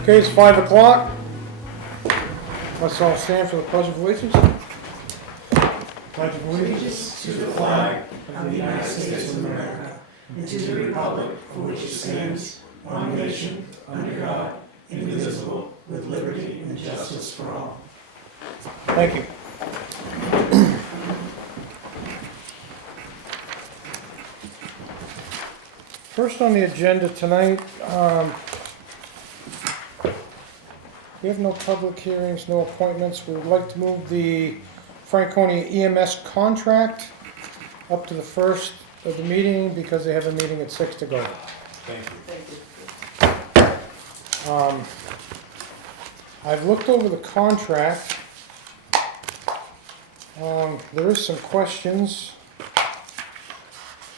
Okay, it's 5 o'clock. Let's all stand for the Pledge of Allegiance. Pledge of Allegiance to the flag of the United States of America and to the republic for which it stands, one nation, under God, indivisible, with liberty and justice for all. Thank you. First on the agenda tonight, we have no public hearings, no appointments. We would like to move the Franconia EMS contract up to the first of the meeting because they have a meeting at 6 to go. Thank you. I've looked over the contract. There is some questions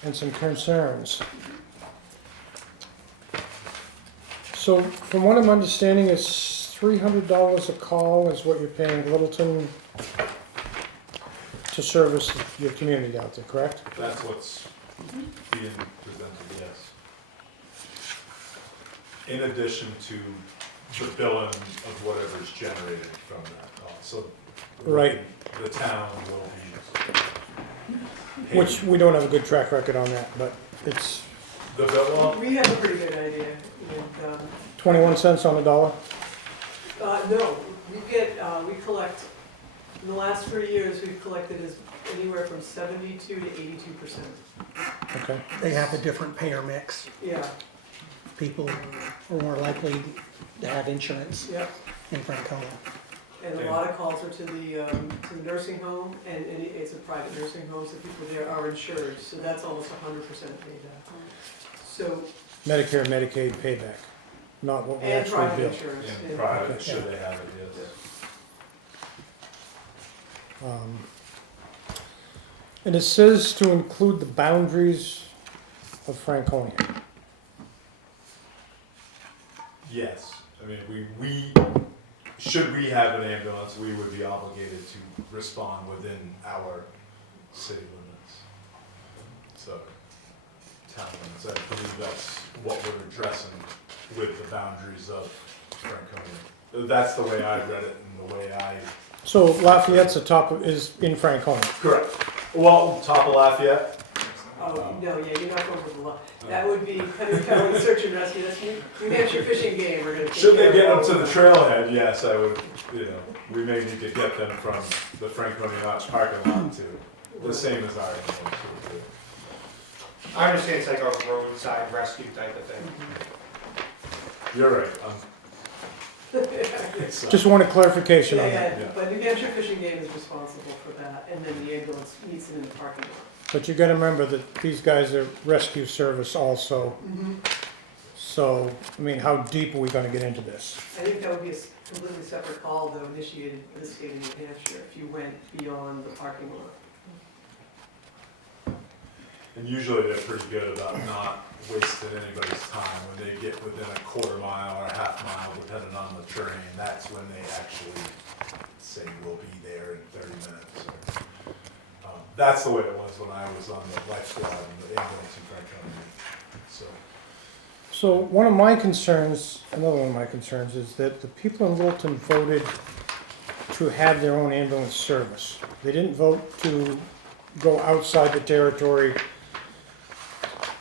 and some concerns. So from what I'm understanding, it's $300 a call is what you're paying Littleton to service your community out there, correct? That's what's being presented, yes. In addition to the billing of whatever's generated from that call. So Right. the town will be paid. Which we don't have a good track record on that, but it's The bill, We have a pretty good idea. And, 21 cents on the dollar. no, we collect, in the last 3 years, we've collected anywhere from 72 to 82%. Okay. They have a different payer mix. Yeah, People are more likely to have insurance yeah. in Franconia. And a lot of calls are to the nursing home, and it's a private nursing home, so people there are insured, so that's almost 100% paid back. So, Medicare, Medicaid payback, not what we and actually private bill. insurance. in and- private, Okay. should they have it, yes. And it says to include the boundaries of Franconia. Yes, I mean, should we have an ambulance, we would be obligated to respond within our city limits. So, town limits, I believe that's what we're addressing with the boundaries of Franconia. That's the way I read it and the way I. So Lafayette's the top is in Franconia. Correct. Well, top of Lafayette. Oh, no, yeah, you're not going to the lot. That would be Cutter County Search and Rescue, that's New Hampshire Fishing Game, we're gonna take Should they care get of them to all the of trailhead, yes, I would, we may need to get them from the Franconia Notch parking lot to the same as our. I understand it's like a roadside rescue type of thing. You're right. Just wanted clarification Yeah, on that. yeah, but New Hampshire Fishing Game is responsible for that, and then the ambulance meets it in the parking lot. But you gotta remember that these guys are rescue service also. So, I mean, how deep are we gonna get into this? I think that would be a completely separate call, though, initiated by the state of New Hampshire, if you went beyond the parking lot. And usually they're pretty good about not wasting anybody's time when they get within a quarter mile or a half mile, depending on the terrain. That's when they actually say we'll be there in 30 minutes. That's the way it was when I was on the life squad and the ambulance in Franconia. So one of my concerns, another one of my concerns is that the people in Littleton voted to have their own ambulance service. They didn't vote to go outside the territory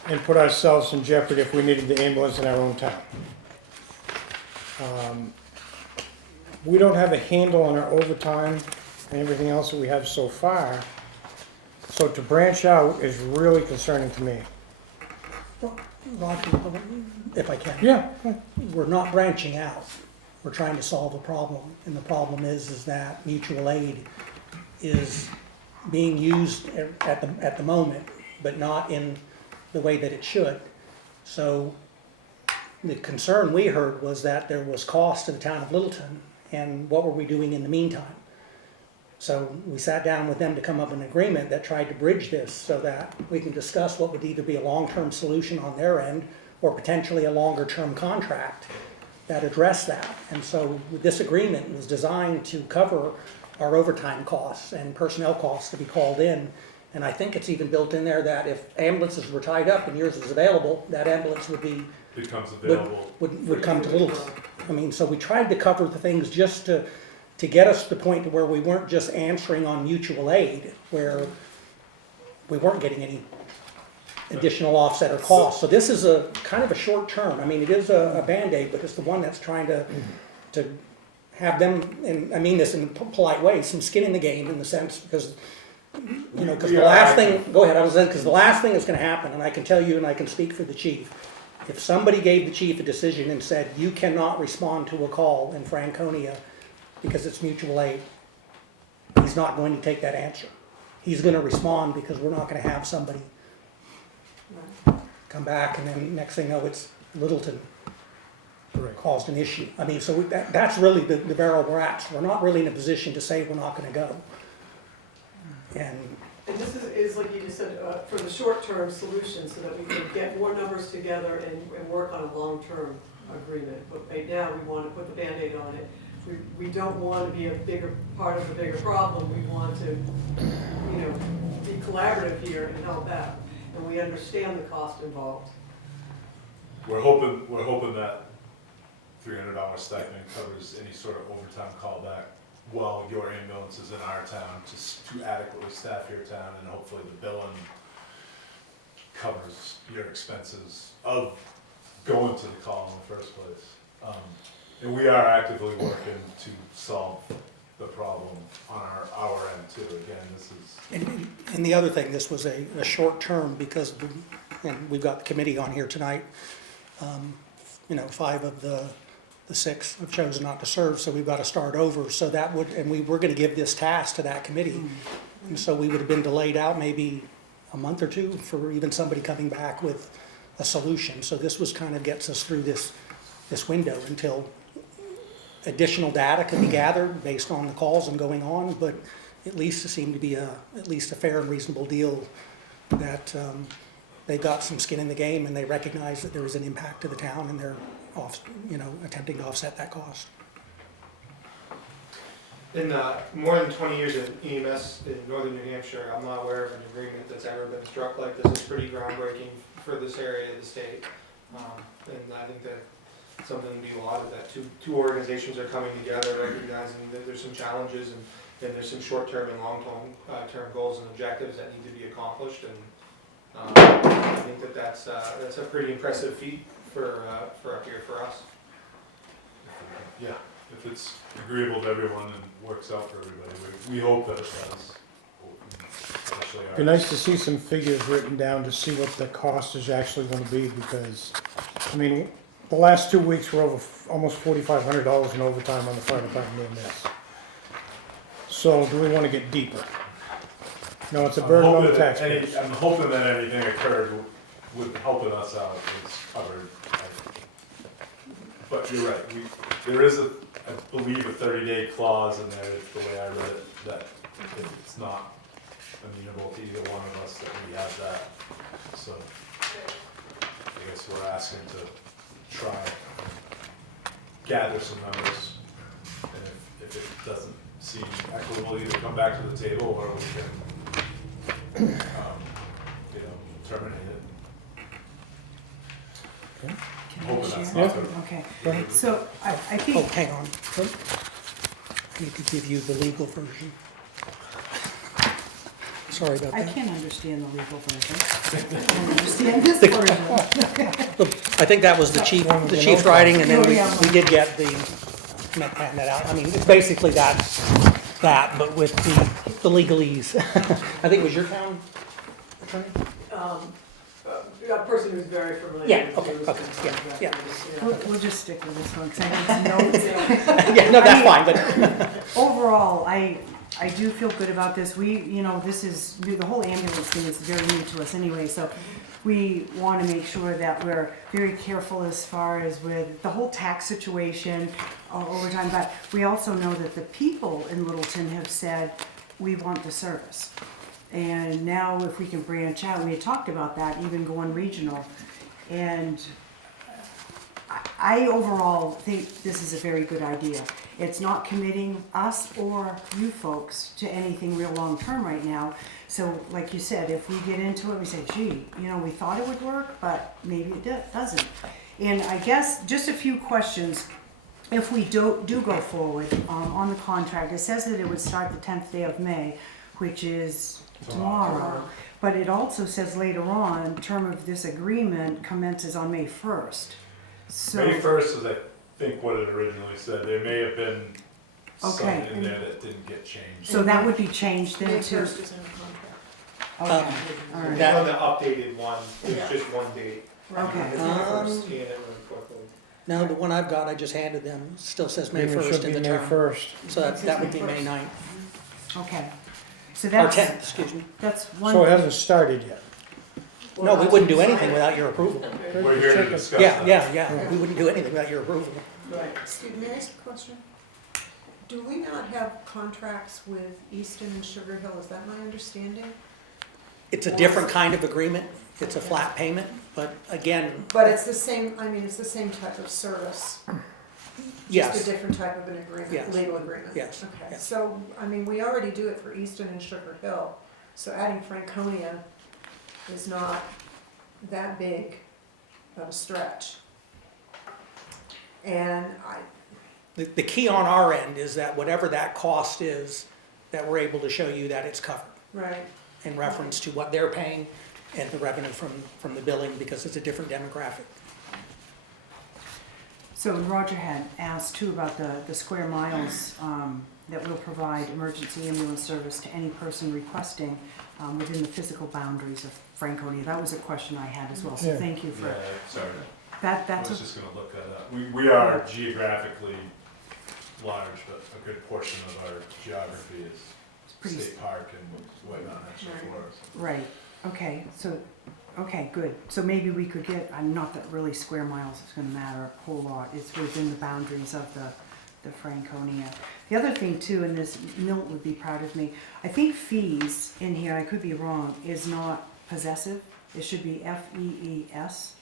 and put ourselves in jeopardy if we needed the ambulance in our own town. We don't have a handle on our overtime and everything else that we have so far. So to branch out is really concerning to me. Roger, if I can. Yeah. We're not branching out. We're trying to solve a problem. And the problem is that mutual aid is being used at the moment, but not in the way that it should. So the concern we heard was that there was cost to the town of Littleton, and what were we doing in the meantime? So we sat down with them to come up with an agreement that tried to bridge this so that we can discuss what would either be a long-term solution on their end or potentially a longer-term contract that addressed that. And so this agreement was designed to cover our overtime costs and personnel costs to be called in. And I think it's even built in there that if ambulances were tied up and yours was available, that ambulance would be Becomes available. would come to Littleton. I mean, so we tried to cover the things just to get us to the point to where we weren't just answering on mutual aid, where we weren't getting any additional offset or cost. So this is a kind of a short term. I mean, it is a Band-Aid, but it's the one that's trying to have them, and I mean this in a polite way, some skin in the game in the sense, because, you know, because the last thing, go ahead, because the last thing that's gonna happen, and I can tell you, and I can speak for the chief, if somebody gave the chief a decision and said, you cannot respond to a call in Franconia because it's mutual aid, he's not going to take that answer. He's gonna respond because we're not gonna have somebody come back and then next thing you know, it's Littleton caused an issue. I mean, so that's really the barrel we're at. So we're not really in a position to say we're not gonna go. And this is like you just said, for the short-term solution, so that we can get more numbers together and work on a long-term agreement. But right now, we want to put the Band-Aid on it. We don't want to be a bigger part of the bigger problem. We want to, you know, be collaborative here and help out. And we understand the cost involved. We're hoping that $300 stipend covers any sort of overtime callback while your ambulance is in our town, just to adequately staff your town, and hopefully the billing covers your expenses of going to the call in the first place. And we are actively working to solve the problem on our end too. Again, this is... And the other thing, this was a short term because, and we've got the committee on here tonight. You know, 5 of the 6 have chosen not to serve, so we've got to start over. So that would, and we were going to give this task to that committee. And so we would have been delayed out maybe a month or 2 for even somebody coming back with a solution. So this was kind of gets us through this window until additional data can be gathered based on the calls and going on, but at least it seemed to be at least a fair and reasonable deal that they got some skin in the game and they recognize that there was an impact to the town and they're attempting to offset that cost. In more than 20 years of EMS in northern New Hampshire, I'm not aware of an agreement that's ever been struck like this. It's pretty groundbreaking for this area of the state. And I think that something to be lauded, that two organizations are coming together, recognizing that there's some challenges and there's some short-term and long-term goals and objectives that need to be accomplished. And I think that that's a pretty impressive feat for up here for us. Yeah, if it's agreeable to everyone and works out for everybody, we hope that it does. Especially Be nice to see some figures written down to see what the cost is actually gonna be, because, I mean, the last 2 weeks were over almost $4,500 in overtime on the fire department EMS. So do we wanna get deeper? No, it's a burden on the taxpayers. I'm hoping that anything occurred with helping us out is covered. But you're right, there is I believe a 30-day clause in there, the way I read it, that if it's not amenable to either one of us, that we have that. So I guess we're asking to try and gather some numbers, and if it doesn't seem equitable, either come back to the table or we can terminate it. Okay. Can Hoping I that's share? not the- Okay, Go ahead. so I Oh, think, hang on. I need to give you the legal version. Sorry about I that. can't understand the legal version. I don't understand this version. I think that was the chief's writing, and then we did get the, hand that out. I mean, it's basically that, but with the legalese. I think it was your town attorney? A person who's very familiar. Yeah, with okay, those okay, kinds of yeah, transactions, yeah. We'll just stick with this one, because I need some notes. Yeah, no, that's fine, but Overall, I do feel good about this. This is, the whole ambulance thing is very new to us anyway, so we want to make sure that we're very careful as far as with the whole tax situation over time, but we also know that the people in Littleton have said, we want the service. And now if we can branch out, we had talked about that, even going regional. And I overall think this is a very good idea. It's not committing us or you folks to anything real long-term right now. So like you said, if we get into it, we say, gee, we thought it would work, but maybe it doesn't. And I guess just a few questions if we do go forward on the contract, it says that it would start the 10th day of May, which is tomorrow. But it also says later on, term of this agreement commences on May 1st. So, May 1st is, I think, what it originally said. There may have been some Okay. in there that didn't get changed. so that would be changed May then to, 1st is in the contract. okay, all right. On the updated one, Yeah. it's just one date. Okay. It's the first, scan it really quickly. No, the one I've got, I just handed them, still says May Maybe it 1st should in be the May term. 1st. So that would be May 9th, Okay. So or that's, 10th, excuse me. that's one. So it hasn't started yet. No, we wouldn't do anything without your approval. We're here to discuss Yeah, that. yeah, we wouldn't do anything without your approval. Right. Excuse me, may I ask a question? Do we not have contracts with Easton and Sugar Hill, is that my understanding? It's a different kind of agreement, it's a flat payment, but again, But it's the same, I mean, it's the same type of service, just yes, a different type of an agreement, Yes. legal agreement? Yes, Okay, yes. so, I mean, we already do it for Easton and Sugar Hill, so adding Franconia is not that big of a stretch. And the key on our end is that whatever that cost is, that we're able to show you that it's covered right, in reference to what they're paying and the revenue from the billing, because it's a different demographic. So Roger had asked too about the square miles that will provide emergency ambulance service to any person requesting within the physical boundaries of Franconia. That was a question I had as well, so Yeah. thank you for, Yeah, sorry. that. I That's was a, just gonna look that up. We are geographically large, but a good portion of our geography is pretty state park and whatnot, national Right. forest. right, okay, so, okay, good. So maybe we could get, not that really square miles is gonna matter a whole lot, it's within the boundaries of the Franconia. The other thing too, and this, Milt would be proud of me, I think fees in here, I could be wrong, is not possessive. It should be F-E-E-S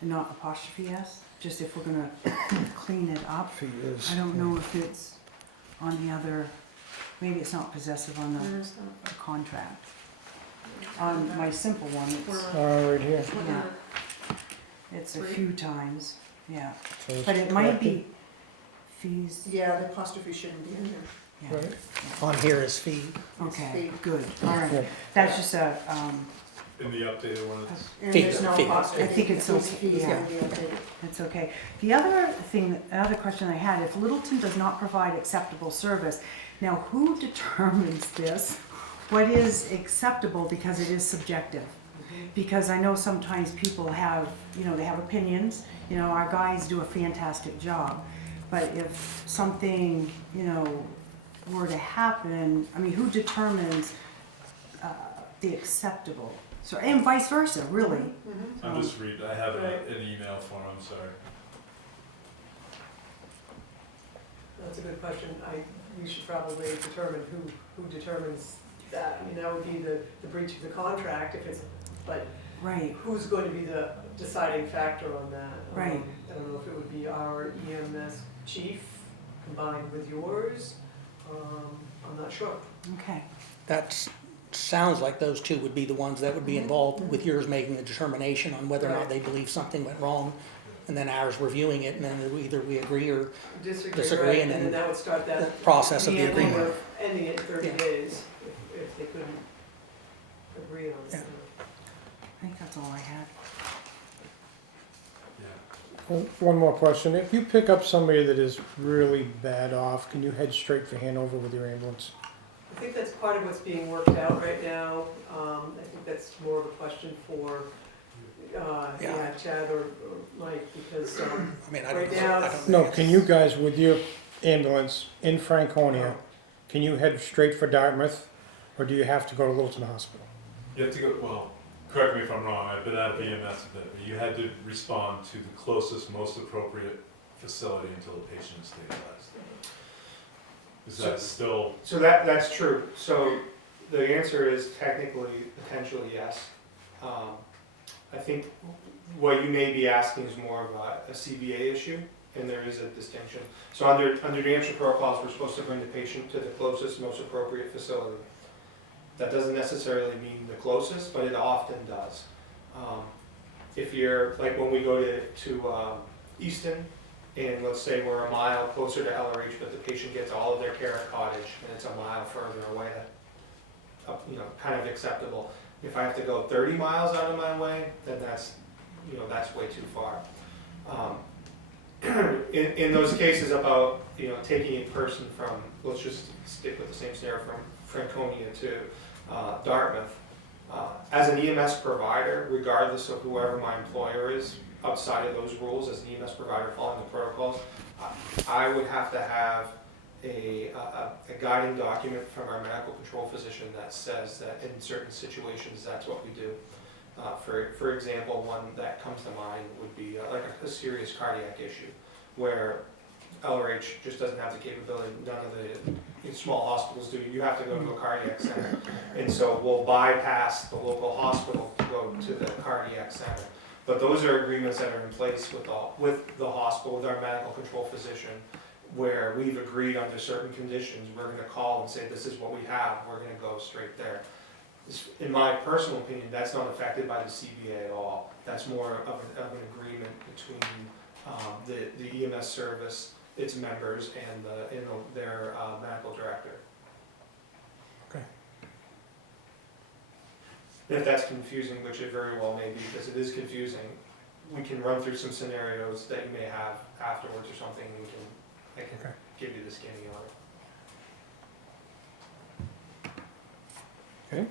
and not apostrophe S, just if we're gonna clean it up. Fee is. I don't know if it's on the other, maybe it's not possessive on there's the contract. On my simple one, it's, Right here. yeah, it's a few times, yeah. So it's But it might corrected. be fees, yeah, the apostrophe shouldn't be in there. yeah, Right. On here is fee. okay, fee. good, all Yeah. right. That's just a, In the updated one, it's, And Fee, there's no fee. apostrophe. I think it's Those okay, fees yeah. will be updated. it's okay. The other thing, the other question I had, if Littleton does not provide acceptable service, now who determines this? What is acceptable, because it is subjective? Because I know sometimes people have, they have opinions, our guys do a fantastic job. But if something, were to happen, I mean, who determines the acceptable? So, and vice versa, really. Mhm. I'm just reading, I have Right. an email for him, sorry. That's a good question. We should probably determine who determines that. I mean, that would be the breach of the contract if it's, but Right, who's going to be the deciding factor on that? Right. I don't know if it would be our EMS chief combined with yours. I'm not sure. okay, That sounds like those two would be the ones that would be involved with yours making the determination on whether or not Right. they believe something went wrong, and then ours reviewing it, and then either we agree or Disagree, right, and then that would start the that. process of the Yeah, agreement. Ending it in 30 Yeah. days if they couldn't agree on it. Yeah. I think that's all I had. Yeah. One more question. If you pick up somebody that is really bad off, can you head straight for Hanover with your ambulance? I think that's part of what's being worked out right now. I think that's more of a question for, Chad or Mike, because, I mean, I Right don't now know. I it's- don't No, think can it's- you guys with your ambulance in Franconia, can you head straight for Dartmouth? Or do you have to go to Littleton Hospital? You have to go, well, correct me if I'm wrong, I've been out of EMS a bit, but you had to respond to the closest, most appropriate facility until the patient is stabilized. Is that still, So that's true. So the answer is technically, potentially yes. I think what you may be asking is more of a CBA issue, and there is a distinction. So under New Hampshire protocols, we're supposed to bring the patient to the closest, most appropriate facility. That doesn't necessarily mean the closest, but it often does. If you're, like when we go to Easton, and let's say we're a mile closer to LRH, but the patient gets all of their care at Cottage, and it's a mile further away, kind of acceptable. If I have to go 30 miles out of my way, then that's way too far. In those cases about, taking a person from, let's just stick with the same scenario, from Franconia to Dartmouth, as an EMS provider, regardless of whoever my employer is, outside of those rules, as an EMS provider following the protocols, I would have to have a guiding document from our medical control physician that says that in certain situations, that's what we do. For example, one that comes to mind would be like a serious cardiac issue, where LRH just doesn't have the capability, none of the small hospitals do. You have to go to a cardiac center. And so we'll bypass the local hospital to go to the cardiac center. But those are agreements that are in place with the hospital, with our medical control physician, where we've agreed under certain conditions, we're gonna call and say, this is what we have, we're gonna go straight there. In my personal opinion, that's not affected by the CBA at all. That's more of an agreement between the EMS service, its members, and their medical director. Okay. If that's confusing, which it very well may be, because it is confusing, we can run through some scenarios that you may have afterwards or something, and I can Okay. give you the skinny on it. Okay,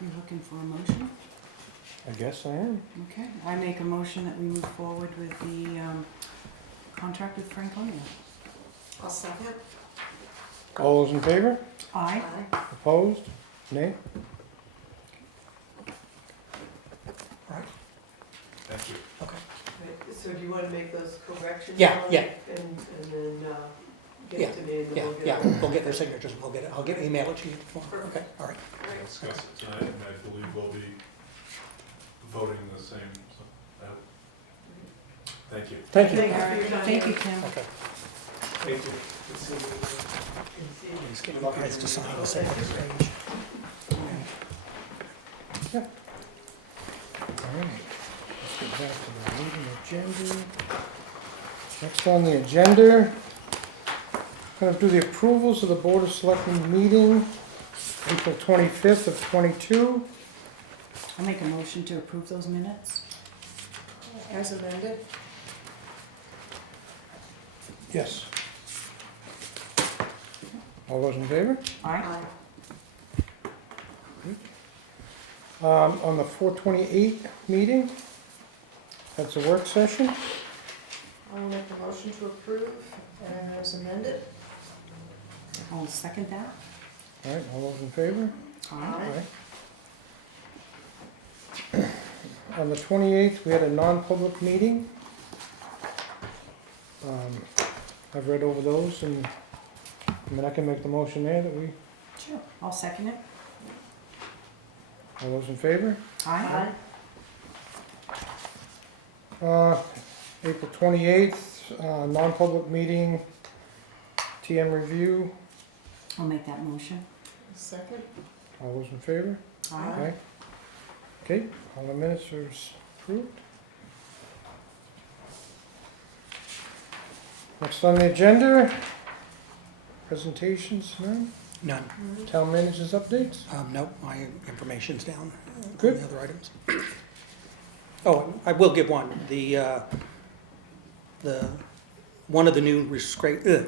You looking for a motion? I guess I am. Okay, I make a motion that we move forward with the contract with Franconia. I'll second. All those in favor? Aye. Opposed? Nay? Thank you. Okay. Right, so do you wanna make those corrections? Yeah, on yeah. it And then, get Yeah, it to me and then Yeah, we'll get it. yeah, we'll get their signatures, I'll email it to you tomorrow. Okay, all right. We'll discuss it tonight, and I believe we'll be voting the same, so, I hope. Thank you. Thank you. Thank you for your time. Thank you, Tim. Okay. Thank you. Just get you guys to sign the second page. All right, let's get back to the meeting agenda. Next on the agenda, going to do the approvals of the Board of Selectmen meeting, April 25th of '22. I'll make a motion to approve those minutes. As amended. Yes. All those in favor? Aye. On the 4/28 meeting, that's a work session. I'll make the motion to approve as amended. I'll second that. All right, all those in favor? Aye. Aye. On the 28th, we had a non-public meeting. I've read over those, and I can make the motion there that we, Sure. I'll second it. all those in favor? Aye. April 28th, non-public meeting, TM review, I'll make that motion. Second. all those in favor? Aye. Okay, all the minutes are approved. Next on the agenda, presentations, none? None. Town managers updates? Nope, my information's down. Good. On the other items. Oh, I will give one. One of the new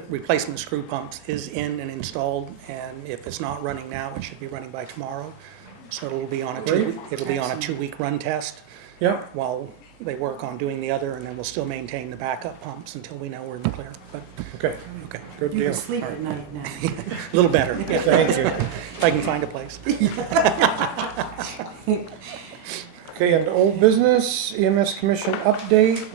replacement screw pumps is in and installed, and if it's not running now, it should be running by tomorrow. So it'll be on a Great. Excellent. 2-week run test Yeah, while they work on doing the other, and then we'll still maintain the backup pumps until we know we're in the clear. But, okay, okay, good You deal. can sleep All at right. night now. a little better, yeah, Thank you. if I can find a place. Okay, and old business, EMS commission update.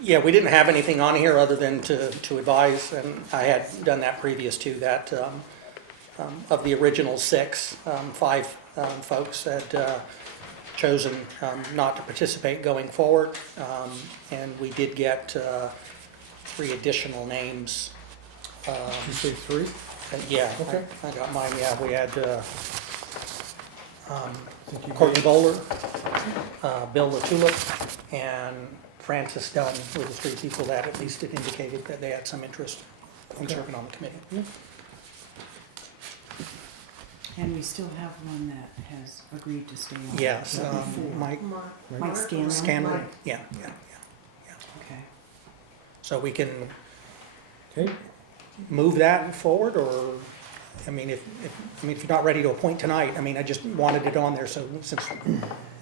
Yeah, we didn't have anything on here other than to advise, and I had done that previous to that, of the original 6, 5 folks had chosen not to participate going forward, and we did get 3 additional names. Did you say 3? Yeah, Okay. I got mine, yeah, we had Think you Courtney gave- Bowler, Bill LaTulip, and Francis Dunn were the three people that at least it indicated that they had some interest in serving on the committee. And we still have one that has agreed to stay on. Yes, Mike Mike Scanlon. Scanlon, yeah. Okay. So we can Okay, move that forward, or, I mean, if you're not ready to appoint tonight, I mean, I just wanted it on there, so since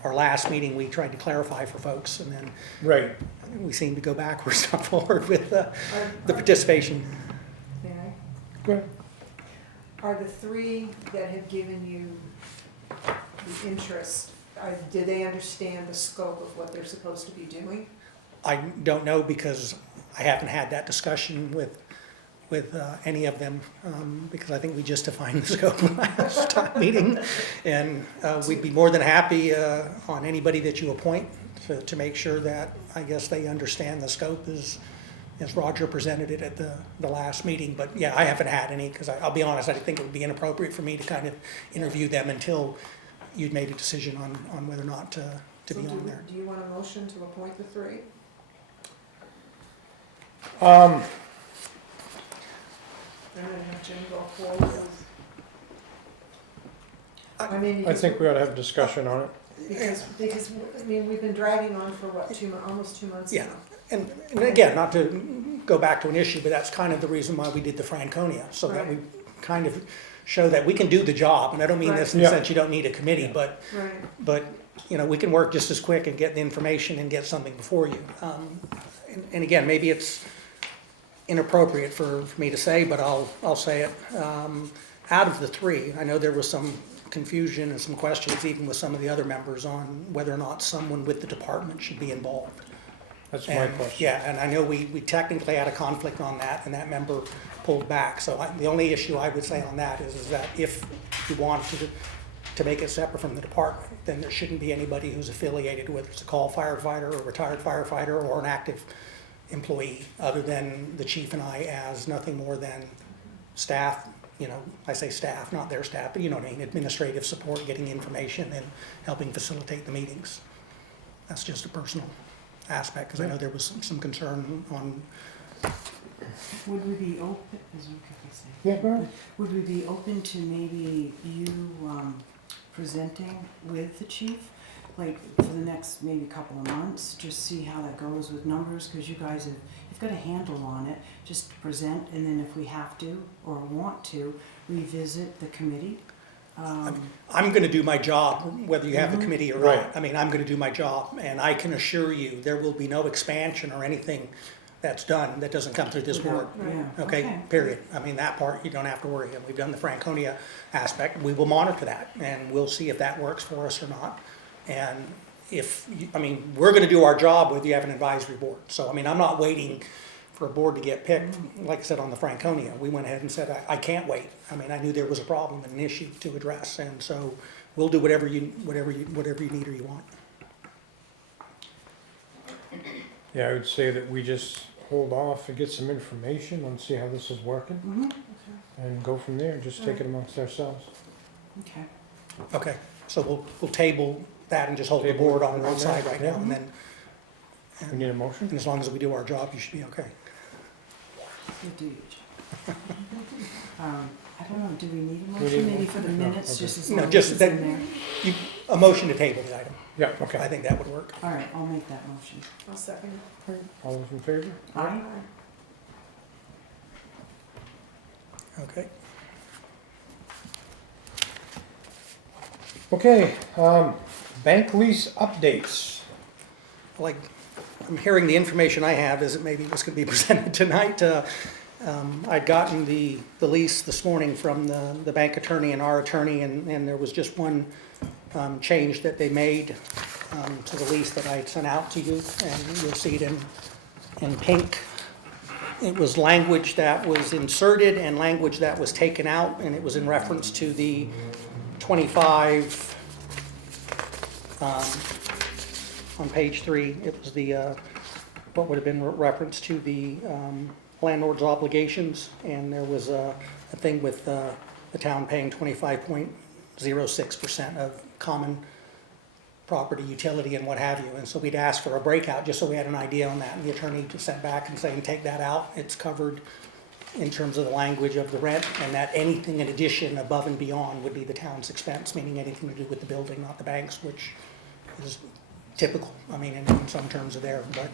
our last meeting, we tried to clarify for folks, and then right. we seem to go backwards, not forward with the participation. May I? Go ahead. Are the three that have given you the interest, do they understand the scope of what they're supposed to be doing? I don't know, because I haven't had that discussion with any of them, because I think we just defined the scope last time meeting. And we'd be more than happy on anybody that you appoint to make sure that, I guess, they understand the scope as Roger presented it at the last meeting. But yeah, I haven't had any, because I'll be honest, I think it would be inappropriate for me to kind of interview them until you'd made a decision on whether or not to So be on there. Do you want a motion to appoint the three? I'm gonna have Jim go forward with. I mean, I because, think we ought to have a discussion on it. because, I mean, we've been dragging on for what, almost 2 months now? Yeah. And again, not to go back to an issue, but that's kind of the reason why we did the Franconia, so that we kind of show that we can do the job. And I don't mean this in the Right. sense you don't need a committee, but Right, we can work just as quick and get the information and get something before you. And again, maybe it's inappropriate for me to say, but I'll say it. Out of the three, I know there was some confusion and some questions even with some of the other members on whether or not someone with the department should be involved. That's my And, question. yeah, and I know we technically had a conflict on that, and that member pulled back. So the only issue I would say on that is that if you want to make it separate from the department, then there shouldn't be anybody who's affiliated, whether it's a call firefighter or retired firefighter or an active employee, other than the chief and I, as nothing more than staff. I say staff, not their staff, but you know what I mean, administrative support, getting information and helping facilitate the meetings. That's just a personal aspect, because I know there was some concern on, Would we be open, is it okay if I say? Yeah, go ahead. Would we be open to maybe you presenting with the chief? Like for the next maybe couple of months, just see how that goes with numbers, because you guys you've got a handle on it. Just present, and then if we have to or want to, revisit the committee. I'm gonna do my job, whether you have a committee or Right. not. I mean, I'm gonna do my job, and I can assure you, there will be no expansion or anything that's done that doesn't come through this board. Yeah, Okay, period. I mean, that part, you don't have to worry. We've done the Franconia aspect. We will monitor that, and we'll see if that works for us or not. And we're gonna do our job whether you have an advisory board. So, I'm not waiting for a board to get picked. Like I said, on the Franconia, we went ahead and said, I can't wait. I knew there was a problem and an issue to address, and so we'll do whatever you need or you want. Yeah, I would say that we just hold off and get some information and see how this is working, Mm-hmm. and go from there, just take it amongst ourselves. Okay. Okay, so we'll table that and just hold the Table board it on for one side now, right yeah. now, and then, We need a motion? and as long as we do our job, you should be okay. You do your job. I don't know, do we need a need motion a maybe motion? for the No, minutes, okay. just as No, long as just it's that- in there? A motion to table the item. Yeah, I okay. think that would work. All right, I'll make that motion. I'll second it. All those in favor? Aye. Okay. Okay, bank lease updates. Like, I'm hearing the information I have is that maybe what's going to be presented tonight. I'd gotten the lease this morning from the bank attorney and our attorney, and there was just one change that they made to the lease that I had sent out to you, and you'll see it in pink. It was language that was inserted and language that was taken out, and it was in reference to the 25, on page 3, it was the, what would have been reference to the landlord's obligations, and there was a thing with the town paying 25.06% of common property, utility, and what have you. And so we'd ask for a breakout, just so we had an idea on that, and the attorney just sent back and saying, take that out, it's covered in terms of the language of the rent, and that anything in addition, above and beyond, would be the town's expense, meaning anything to do with the building, not the banks, which is typical, I mean, in some terms of there, but,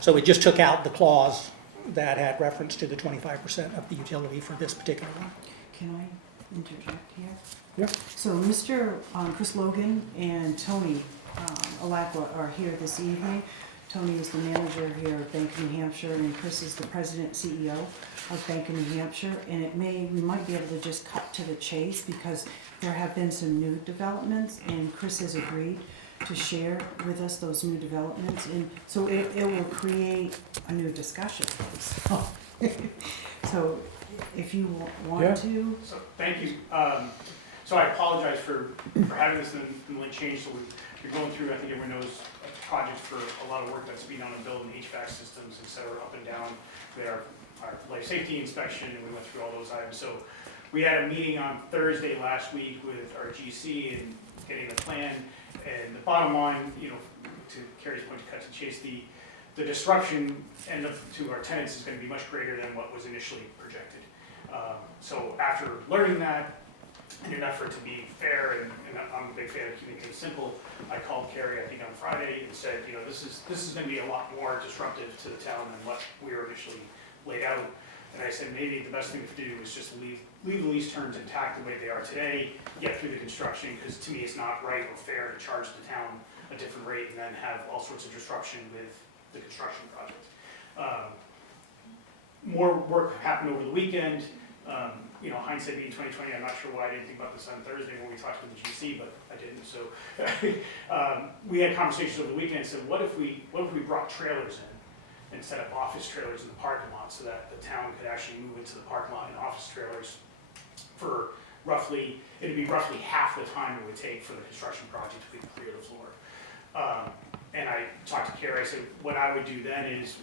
so it just took out the clause that had reference to the 25% of the utility for this particular one. Can I interject here? Yeah. So Mr. Chris Logan and Tony Alacqua are here this evening. Tony is the manager here at Bank of New Hampshire, and Chris is the president CEO of Bank of New Hampshire. And we might be able to just cut to the chase, because there have been some new developments, and Chris has agreed to share with us those new developments. And so it will create a new discussion. So if you want Yeah. to. So, thank you. So I apologize for having this in the change. So we're going through, I think everyone knows, projects for a lot of work that's being done in building HVAC systems, et cetera, up and down. We had our life safety inspection, and we went through all those items. So we had a meeting on Thursday last week with our GC and getting the plan. And the bottom line, to Carrie's point, to cut to the chase, the disruption to our tenants is going to be much greater than what was initially projected. So after learning that, in an effort to be fair, and I'm a big fan of keeping things simple, I called Carrie, I think on Friday, and said, this is going to be a lot more disruptive to the town than what we were initially laid out. And I said, maybe the best thing to do is just leave the lease terms intact the way they are today, get through the construction, because to me it's not right or fair to charge the town a different rate and then have all sorts of disruption with the construction project. More work happened over the weekend. Hindsight being 2020, I'm not sure why I didn't think about this on Thursday when we talked with the GC, but I didn't. So we had conversations over the weekend and said, what if we brought trailers in and set up office trailers in the parking lot, so that the town could actually move into the parking lot in office trailers for it'd be roughly half the time it would take for the construction project to clear the floor. And I talked to Carrie, I said, what I would do then is,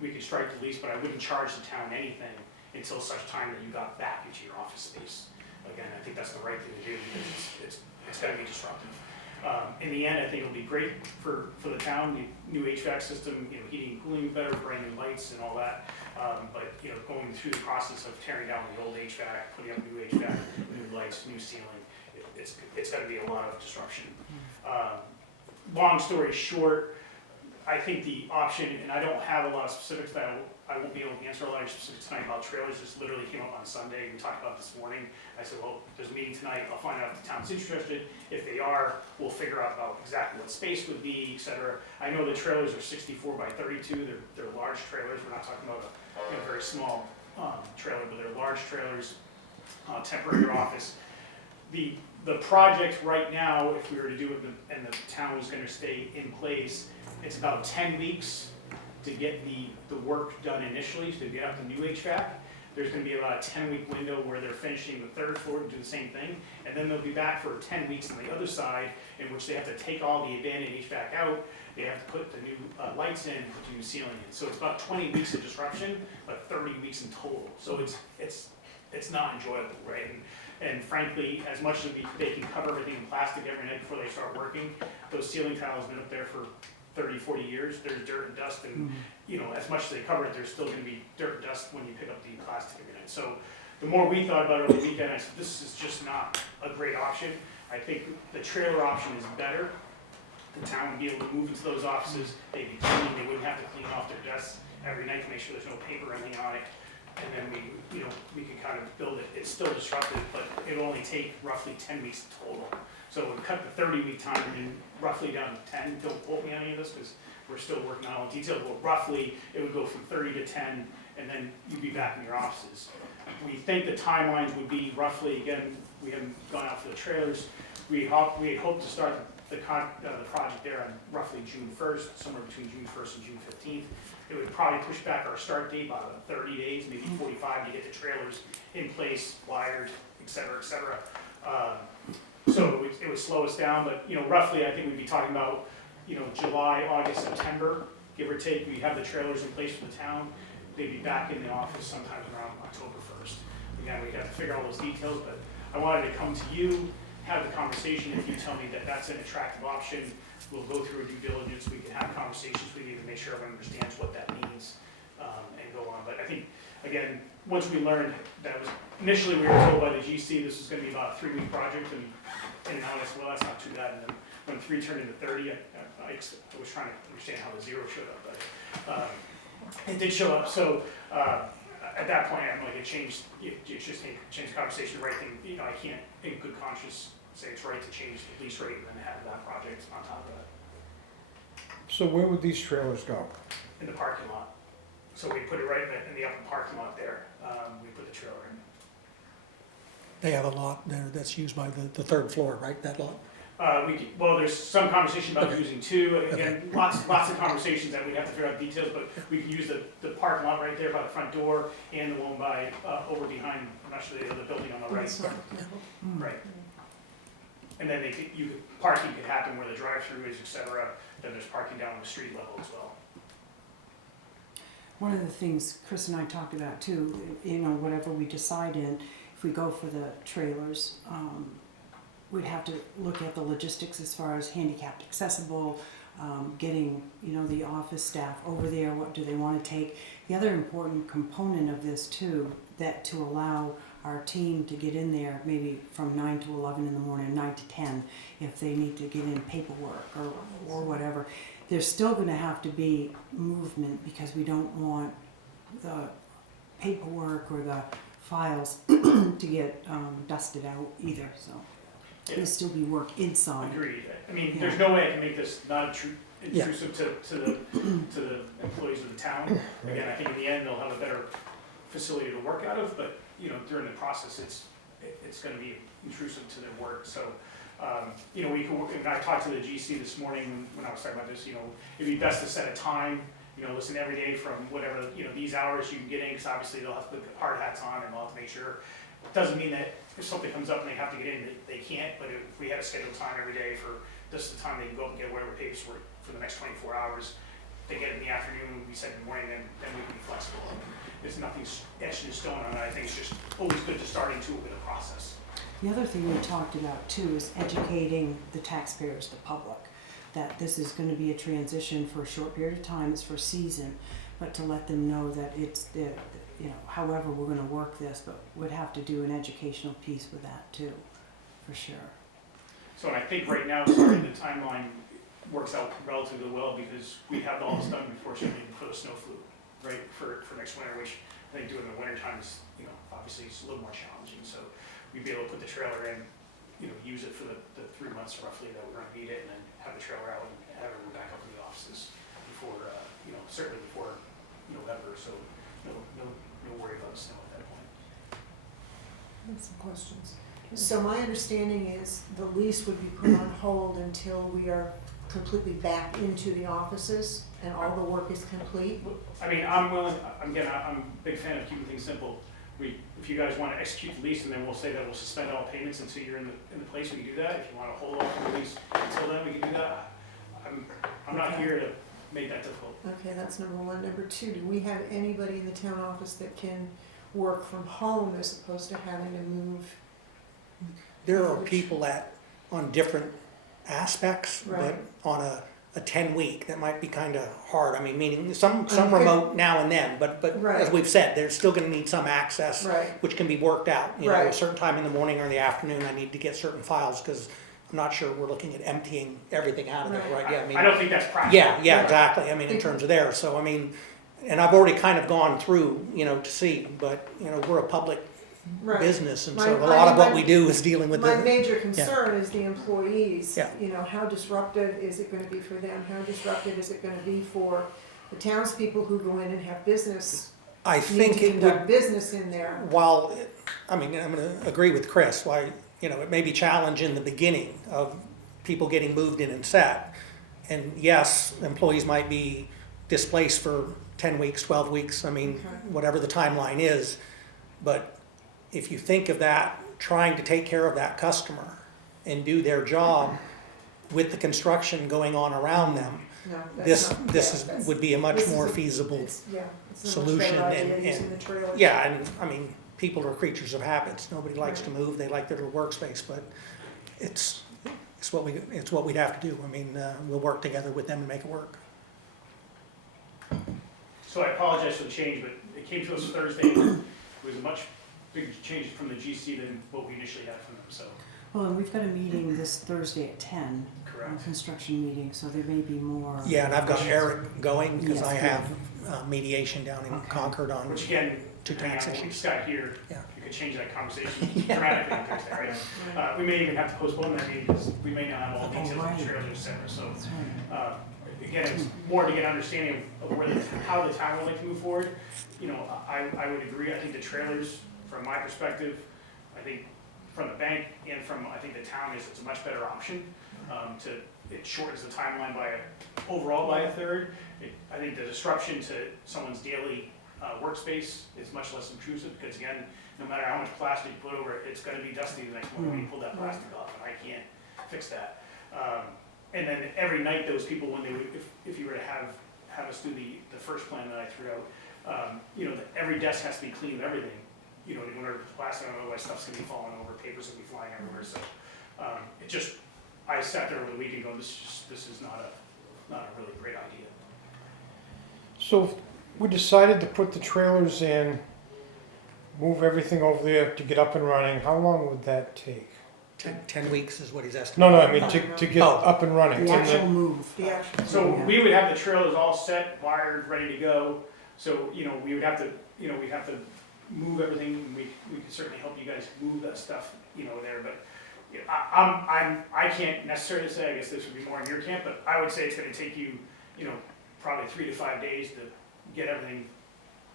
we could strike the lease, but I wouldn't charge the town anything until such time that you got back into your office space. Again, I think that's the right thing to do, because it's gotta be disruptive. In the end, I think it'll be great for the town, new HVAC system, heating and cooling better, brand new lights and all that. But going through the process of tearing down the old HVAC, putting up new HVAC, new lights, new ceiling, it's gotta be a lot of disruption. Long story short, I think the option, and I don't have a lot of specifics that I won't be able to answer a lot of specifics tonight about trailers. This literally came up on Sunday. We talked about it this morning. I said, well, there's a meeting tonight. I'll find out if the town's interested. If they are, we'll figure out about exactly what space would be, et cetera. I know the trailers are 64 by 32. They're large trailers. We're not talking about a very small trailer, but they're large trailers, temporary office. The project right now, if we were to do it and the town was going to stay in place, it's about 10 weeks to get the work done initially, to get up the new HVAC. There's going to be about a 10-week window where they're finishing the third floor to do the same thing, and then they'll be back for 10 weeks on the other side, in which they have to take all the abandoned HVAC out, they have to put the new lights in, put the new ceiling in. So it's about 20 weeks of disruption, but 30 weeks in total. So it's not enjoyable, right? And frankly, as much as they can cover everything in plastic every night before they start working, those ceiling tiles have been up there for 30, 40 years. There's dirt and dust, and as much as they cover it, there's still going to be dirt and dust when you pick up the plastic every night. So the more we thought about it over the weekend, I said, this is just not a great option. I think the trailer option is better. The town would be able to move into those offices. They'd be clean. They wouldn't have to clean off their desks every night to make sure there's no paper or anything on it. And then we could kind of build it. It's still disruptive, but it'll only take roughly 10 weeks total. So it would cut the 30-week time and roughly down to 10. Don't quote me on any of this, because we're still working on all the details, but roughly it would go from 30 to 10, and then you'd be back in your offices. We think the timelines would be roughly, again, we haven't gone out for the trailers. We had hoped to start the project there on roughly June 1st, somewhere between June 1st and June 15th. It would probably push back our start date by about 30 days, maybe 45, to get the trailers in place, wired, et cetera, et cetera. So it would slow us down, but roughly I think we'd be talking about July, August, September, give or take. We have the trailers in place for the town. They'd be back in the office sometime around October 1st. Again, we'd have to figure out all those details, but I wanted to come to you have the conversation. If you tell me that that's an attractive option, we'll go through a due diligence, we can have conversations with you to make sure everyone understands what that means, and go on. But I think, again, once we learned that was, initially we were told by the GC this was gonna be about a 3-week project, and now I said, well, that's not too bad. And then when 3 turned into 30, I was trying to understand how the 0 showed up, but it did show up. So at that point, I'm like, it changed, it just changed the conversation, the right thing. You know, I can't, in good conscience, say it's right to change the lease rate and then have that project on top of that So where would these trailers go? in the parking lot. So we put it right in the upper parking lot there. We put the trailer in. They have a lot there that's used by the third floor, right, that lot? Well, there's some conversation about Okay. using 2. Again, lots of conversations that we'd have to figure out details, but we could use the parking lot right there by the front door and the one by, over behind, I'm not sure the other building on the right. Right. And then parking could happen where the drive-through is, et cetera. Then there's parking down on the street level as well. One of the things Chris and I talked about too, you know, whatever we decide in, if we go for the trailers, we'd have to look at the logistics as far as handicapped accessible, getting, you know, the office staff over there, what do they want to take. The other important component of this too, that to allow our team to get in there maybe from 9 to 11 in the morning, 9 to 10, if they need to get in paperwork or whatever. There's still going to have to be movement because we don't want the paperwork or the files to get dusted out either, so. Yeah. There'll still be work inside. Agreed. I mean, Yeah. there's no way I can make this not intrusive to the employees of the town. Again, I think in the end, they'll have a better facility to work out of, but, you know, during the process, it's gonna be intrusive to their work, so, you know, and I talked to the GC this morning when I was talking about this, you know, it'd be best to set a time, you know, listen, every day from whatever, you know, these hours you can get in, because obviously they'll have to put the hard hats on and they'll have to make sure. Doesn't mean that if something comes up and they have to get in, they can't, but if we had a scheduled time every day for this is the time they can go up and get whatever paperwork for the next 24 hours, they get it in the afternoon, we said in the morning, then we can be flexible. There's nothing etched in stone on it. I think it's just always good to start into it with a process. The other thing we talked about too is educating the taxpayers, the public, that this is gonna be a transition for a short period of time, it's for a season, but to let them know that it's the, you know, however we're gonna work this, but we'd have to do an educational piece with that too, for sure. So I think right now, sorry, the timeline works out relatively well because we have all this done before the snow flu, right, for next winter, which I think doing the winter time is, you know, obviously it's a little more challenging. So we'd be able to put the trailer in, you know, use it for the 3 months roughly that we're gonna need it, and then have the trailer out and have everyone back up in the offices before, you know, certainly before November. So no worry about snow at that point. I have some questions. So my understanding is the lease would be put on hold until we are completely back into the offices and all the work is complete? I mean, I'm willing, I'm a big fan of keeping things simple. If you guys want to execute the lease, and then we'll say that we'll suspend all payments until you're in the place, we can do that. If you want to hold off on the lease until then, we can do that. I'm not here to make that difficult. Okay, that's number one. Number two, do we have anybody in the town office that can work from home as opposed to having to move? There are people that, on different aspects, but Right. on a 10-week, that might be kind of hard. I mean, meaning some Okay. remote now and then, but Right. as we've said, they're still gonna need some access, Right. which can be worked out. You know, a Right. certain time in the morning or in the afternoon, I need to get certain files, because I'm not sure we're looking at emptying everything out of there, Right. right? Yeah, I mean, I don't think that's practical. yeah, Right. exactly. I mean, in terms of there, so I mean, and I've already kind of gone through, you know, to see, but, you know, we're a public Right. business, and so My- a lot of my- what we do is dealing with My the, major concern is the employees. Yeah. You know, how disruptive is it gonna be for them? How disruptive is it gonna be for the townspeople who go in and have business, I need think to it would, conduct business in there? while, I mean, I'm gonna agree with Chris, why, you know, it may be challenge in the beginning of people getting moved in and set. And yes, employees might be displaced for 10 weeks, 12 weeks, I mean, Okay. whatever the timeline is. But if you think of that, trying to take care of that customer and do their job with the construction going on around them, No, that's this, not- this yeah, is, that's- would be a much this is more a- feasible. It's a much solution better idea and- using the trailers. Yeah, and I mean, people are creatures of habits. Nobody likes to move, they like their little workspace, but it's what we'd have to do. I mean, we'll work together with them to make it work. So I apologize for the change, but it came to us Thursday. It was a much bigger change from the GC than what we initially had from them, so, Well, and we've got a meeting this Thursday at 10, a correct. construction meeting, so there may be more. Yeah, and I've got Eric going because Yes, I good. have mediation down in Okay. Concord on Which again, two depending tax on what we issues. got here, Yeah. you could change that conversation dramatically on Thursday, right? We may even have to postpone that meeting because we may not have all the details of the trailers, et cetera, so. That's right. Again, it's more to get an understanding of where how the town would like to move forward. You know, I would agree, I think the trailers, from my perspective, I think from the bank and from, I think the town it's a much better option. It shortens the timeline overall by a third. I think the disruption to someone's daily workspace is much less intrusive, because again, no matter how much plastic you put over it, it's gonna be dusty the next morning when you pull that plastic off, and I can't fix that. And then every night, those people, when they would, if you were to have us do the first plan that I threw out, you know, every desk has to be clean of everything, you know, in order to put plastic on, otherwise stuff's gonna be falling over, papers will be flying everywhere, so. It just, I sat there over the weekend going, this is not a really great idea. So if we decided to put the trailers in, move everything over there to get up and running, how long would that take? 10 weeks is what he's asking. No, I mean, to get Oh. up and running. The And actual then- move. The actual. So Yeah. we would have the trailers all set, wired, ready to go. So, you know, we would have to, you know, we'd have to move everything, and we could certainly help you guys move that stuff, you know, there, but you know, I can't necessarily say, I guess this would be more in your camp, but I would say it's gonna take you, you know, probably 3 to 5 days to get everything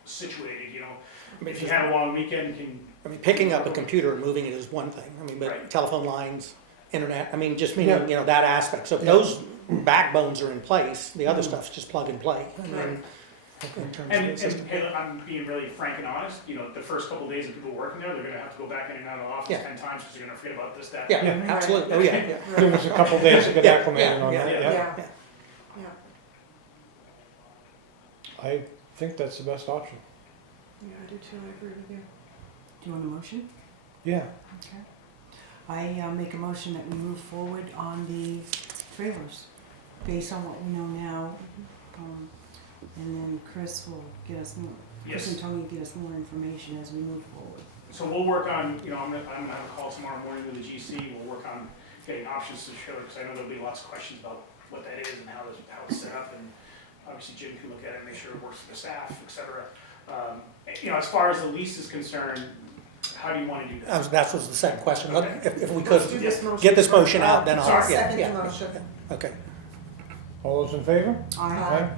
situated, you know. If you have a long weekend, I mean, picking up a computer and moving it is one thing. I mean, but Right. telephone lines, internet, I mean, just meaning, Yeah. you know, that aspect. So if Yeah. those backbones are in place, the other stuff's just plug and play. I mean, in terms of the and system. hey, I'm being really frank and honest, you know, the first couple of days of people working there, they're gonna have to go back in and out of the office Yeah. 10 times because they're gonna forget about this, that. Yeah, Yeah. absolutely. Oh, yeah, yeah. Give us a couple days to get Yeah, acclimated on yeah, that, yeah. yeah. Yeah, yeah, I think that's the best option. yeah, I do too, I agree with you. Do you want a motion? Yeah. Okay. I make a motion that we move forward on the trailers, based on what we know now. And then Chris will get us more, Chris Yes. and Tony will get us more information as we move forward. So we'll work on, you know, I'm gonna have a call tomorrow morning with the GC, we'll work on getting options to the trailer, because I know there'll be lots of questions about what that is and how it's set up, and obviously Jim can look at it and make sure it works for the staff, et cetera. You know, as far as the lease is concerned, how do you wanna do that? That was the second question. Okay. If we Let's do could this motion get this first. motion out, then I'll, I'll yeah, second the yeah. motion. Okay. All those in favor? Aye.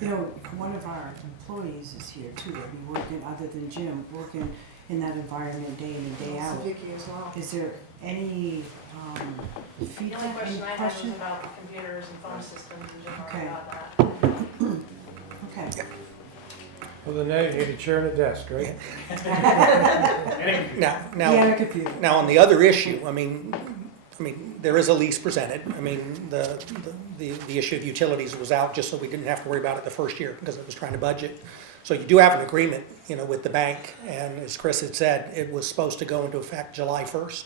You know, one of our employees is here too, that be working, other than Jim, working in that environment day in and day Also out. Vicky as well. Is there any The feedback, only any question I had was question? about the computers and phone systems and general Okay. about that. Okay. Other than that, you need a chair and a desk, right? Now, Yeah, a computer. Now, on the other issue, I mean, there is a lease presented. I mean, the issue of utilities was out just so we didn't have to worry about it the first year because it was trying to budget. So you do have an agreement, you know, with the bank, and as Chris had said, it was supposed to go into effect July 1st.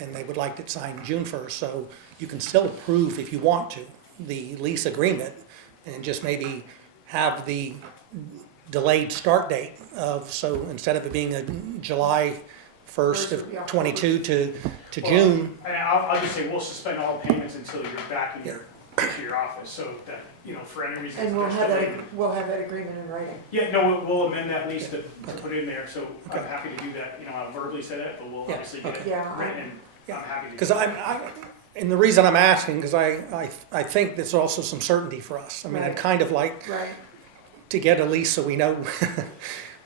And they would like it signed June 1st, so you can still approve if you want to, the lease agreement, and just maybe have the delayed start date of, so instead of it being a July 1st of Yeah. 22 to Well, June. And I'll just say, we'll suspend all payments until you're back in to your office, so that, you know, for any reason. And we'll there's have delay. we'll have that agreement in writing. Yeah, no, we'll amend that lease to put it in there, so I'm Okay. happy to do that, you know, I'll verbally say that, but we'll Yeah, obviously get it okay. Yeah, written, and Yeah. I'm happy to do Because that. and the reason I'm asking, because I think there's also some certainty for us. I mean, I'd Right. kind of like Right. to get a lease so we know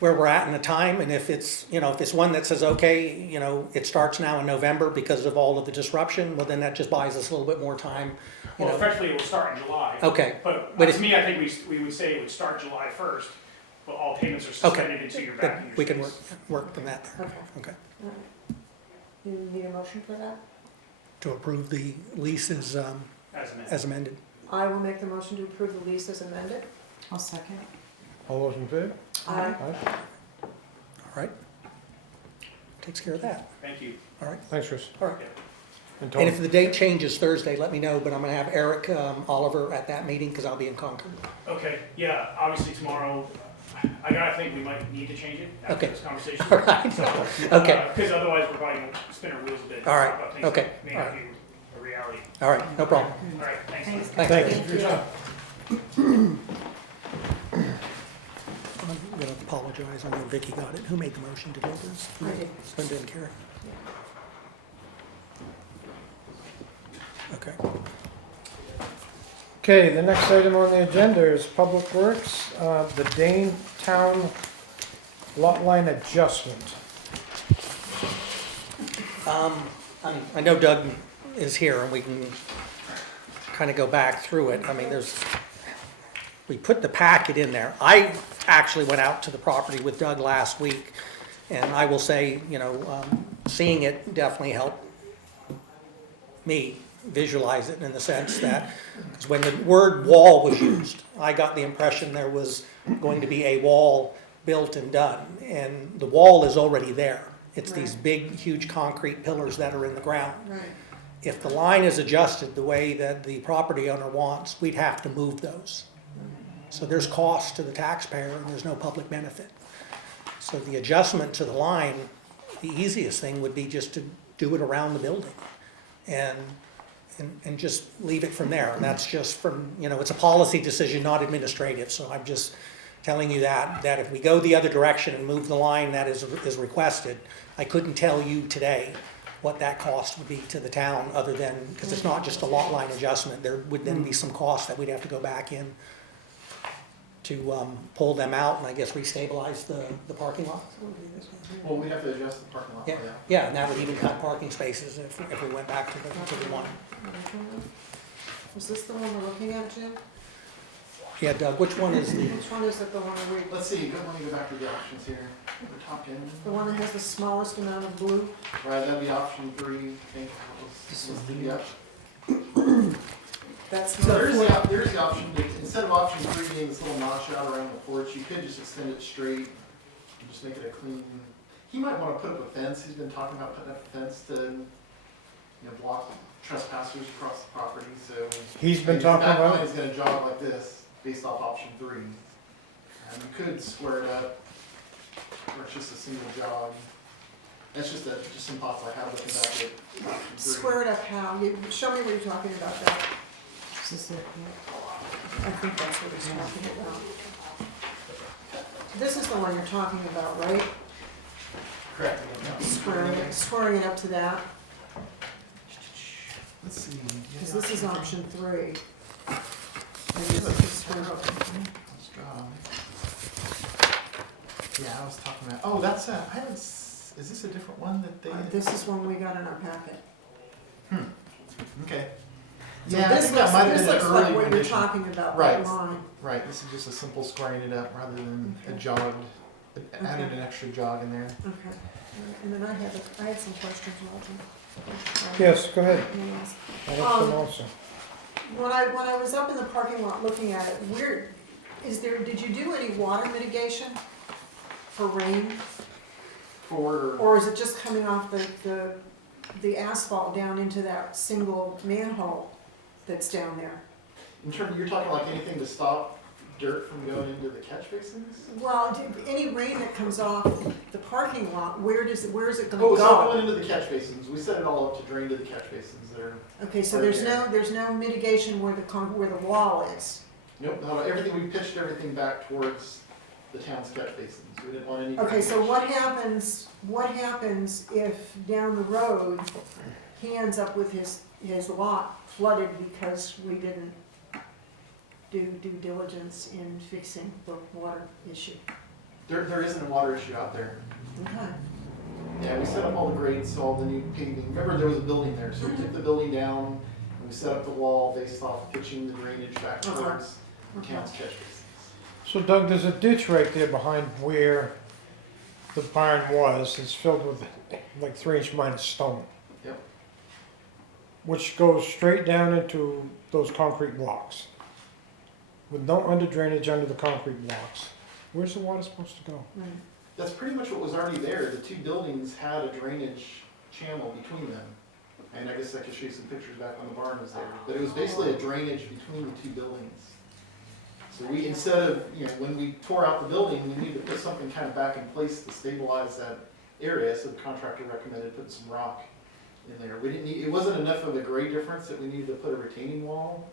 where we're at in the time, and if it's, you know, if it's one that says, okay, you know, it starts now in November because of all of the disruption, well, then that just buys us a little bit more time, you Well, know. effectively, it will start in July. Okay, But But to if- me, I think we would say it would start July 1st, but all payments are suspended until you're back in then your we can space. work from that there. Okay. Okay. All right. You need a motion for that? To approve the lease As amended. as amended. I will make the motion to approve the lease as amended. I'll second. All those in favor? Aye. Aye. All right. takes care of that. Thank you. All right, Thanks, Chris. all right. And And if Tony? the date changes Thursday, let me know, but I'm gonna have Eric Oliver at that meeting because I'll be in Concord. Okay, yeah, obviously tomorrow, I gotta think we might need to change it after Okay. this conversation. All right. Okay. Because otherwise we're probably gonna spin our wheels a bit. All right. About things Okay. that may All not right. be a reality. All right, no problem. All right, thanks. Thanks. Thanks. Good job. I'm gonna apologize, I know Vicky got it. Who made the motion to do this? I did. Linda and Carrie. Okay. Okay, the next item on the agenda is Public Works, the Dane Town lot line adjustment. I know Doug is here and we can kind of go back through it. I mean, we put the packet in there. I actually went out to the property with Doug last week, and I will say, seeing it definitely helped me visualize it in the sense that, because when the word wall was used, I got the impression there was going to be a wall built and done, and the wall is already there. It's these big, huge concrete pillars that are in the ground. Right. If the line is adjusted the way that the property owner wants, we'd have to move those. So there's cost to the taxpayer and there's no public benefit. So the adjustment to the line, the easiest thing would be just to do it around the building and just leave it from there. And that's just from, it's a policy decision, not administrative. So I'm just telling you that if we go the other direction and move the line that is requested, I couldn't tell you today what that cost would be to the town other than, because it's not just a lot line adjustment, there would then be some cost that we'd have to go back in to pull them out and I guess restabilize the parking lot. Well, we have to adjust the parking lot for Yeah, that. yeah, and that would even cut parking spaces if we went back to the one. Was this the one we're looking at, Jim? Yeah, Doug, which one is the, Which one is it, the one we, Let's see, let me go back to the options here. We're talking, the one that has the smallest amount of blue? right, that'd be option 3, I think. Was the, yep. That's So not. there's the option, instead of option 3 being this little notch out around the porch, you could just extend it straight and just make it a clean. He might want to put up a fence, he's been talking about putting up a fence to, block trespassers across the property, so. He's been maybe talking that about line it? is gonna jog like this, based off option 3. And you could square it up, or it's just a single jog. That's just some thoughts I have looking back at option 3. Square it up how? Show me what you're talking about, Doug. Is this it? I think that's what he's talking about. This is the one you're talking about, right? Correct. Squaring it up to that, Let's see. because this is option 3. And this is square up. Yeah, I was talking about, oh, that's I haven't, is this a different one that they? This is one we got in our packet. Okay. So Yeah, I this think that looks, might have this been an looks like early what you're rendition. talking about, Right. that line. Right, this is just a simple squaring it up rather than a Okay. jog, added an extra jog in there. Okay. And then I had some questions, Roger. Yes, go ahead. Yes. I have some also. When I was up in the parking lot looking at it, did you do any water mitigation for rain? Or is it just coming off the asphalt down into that single manhole that's down there? In terms, you're talking like anything to stop dirt from going into the catch basins? Well, any rain that comes off the parking lot, where is it gonna Oh, it's not go? going into the catch basins. We set it all up to drain to the catch basins that are, Okay, so Right there's no mitigation where the wall is. nope, no, everything, we pitched everything back towards the town's catch basins. We didn't want any. Okay, so what happens if down the road, he ends up with his lot flooded because we didn't do due diligence in fixing the water issue? There isn't a water issue out there. Okay, Yeah, we set up all the grades, so all the new paving, remember there was a building there, so we took the building down, and we set up the wall based off pitching the drainage back Uh-huh. towards the Okay. town's catch basins. So Doug, there's a ditch right there behind where the barn was. It's filled with like 3-inch minus stone. Yep. Which goes straight down into those concrete blocks. With no under drainage under the concrete blocks. Where's the water supposed to go? right. That's pretty much what was already there. The two buildings had a drainage channel between them. And I guess I could show you some pictures back when the barn was there. But it was basically a drainage between the two buildings. So we, instead of, when we tore out the building, we needed to put something kind of back in place to stabilize that area. So the contractor recommended putting some rock in there. We didn't need, it wasn't enough of a grade difference that we needed to put a retaining wall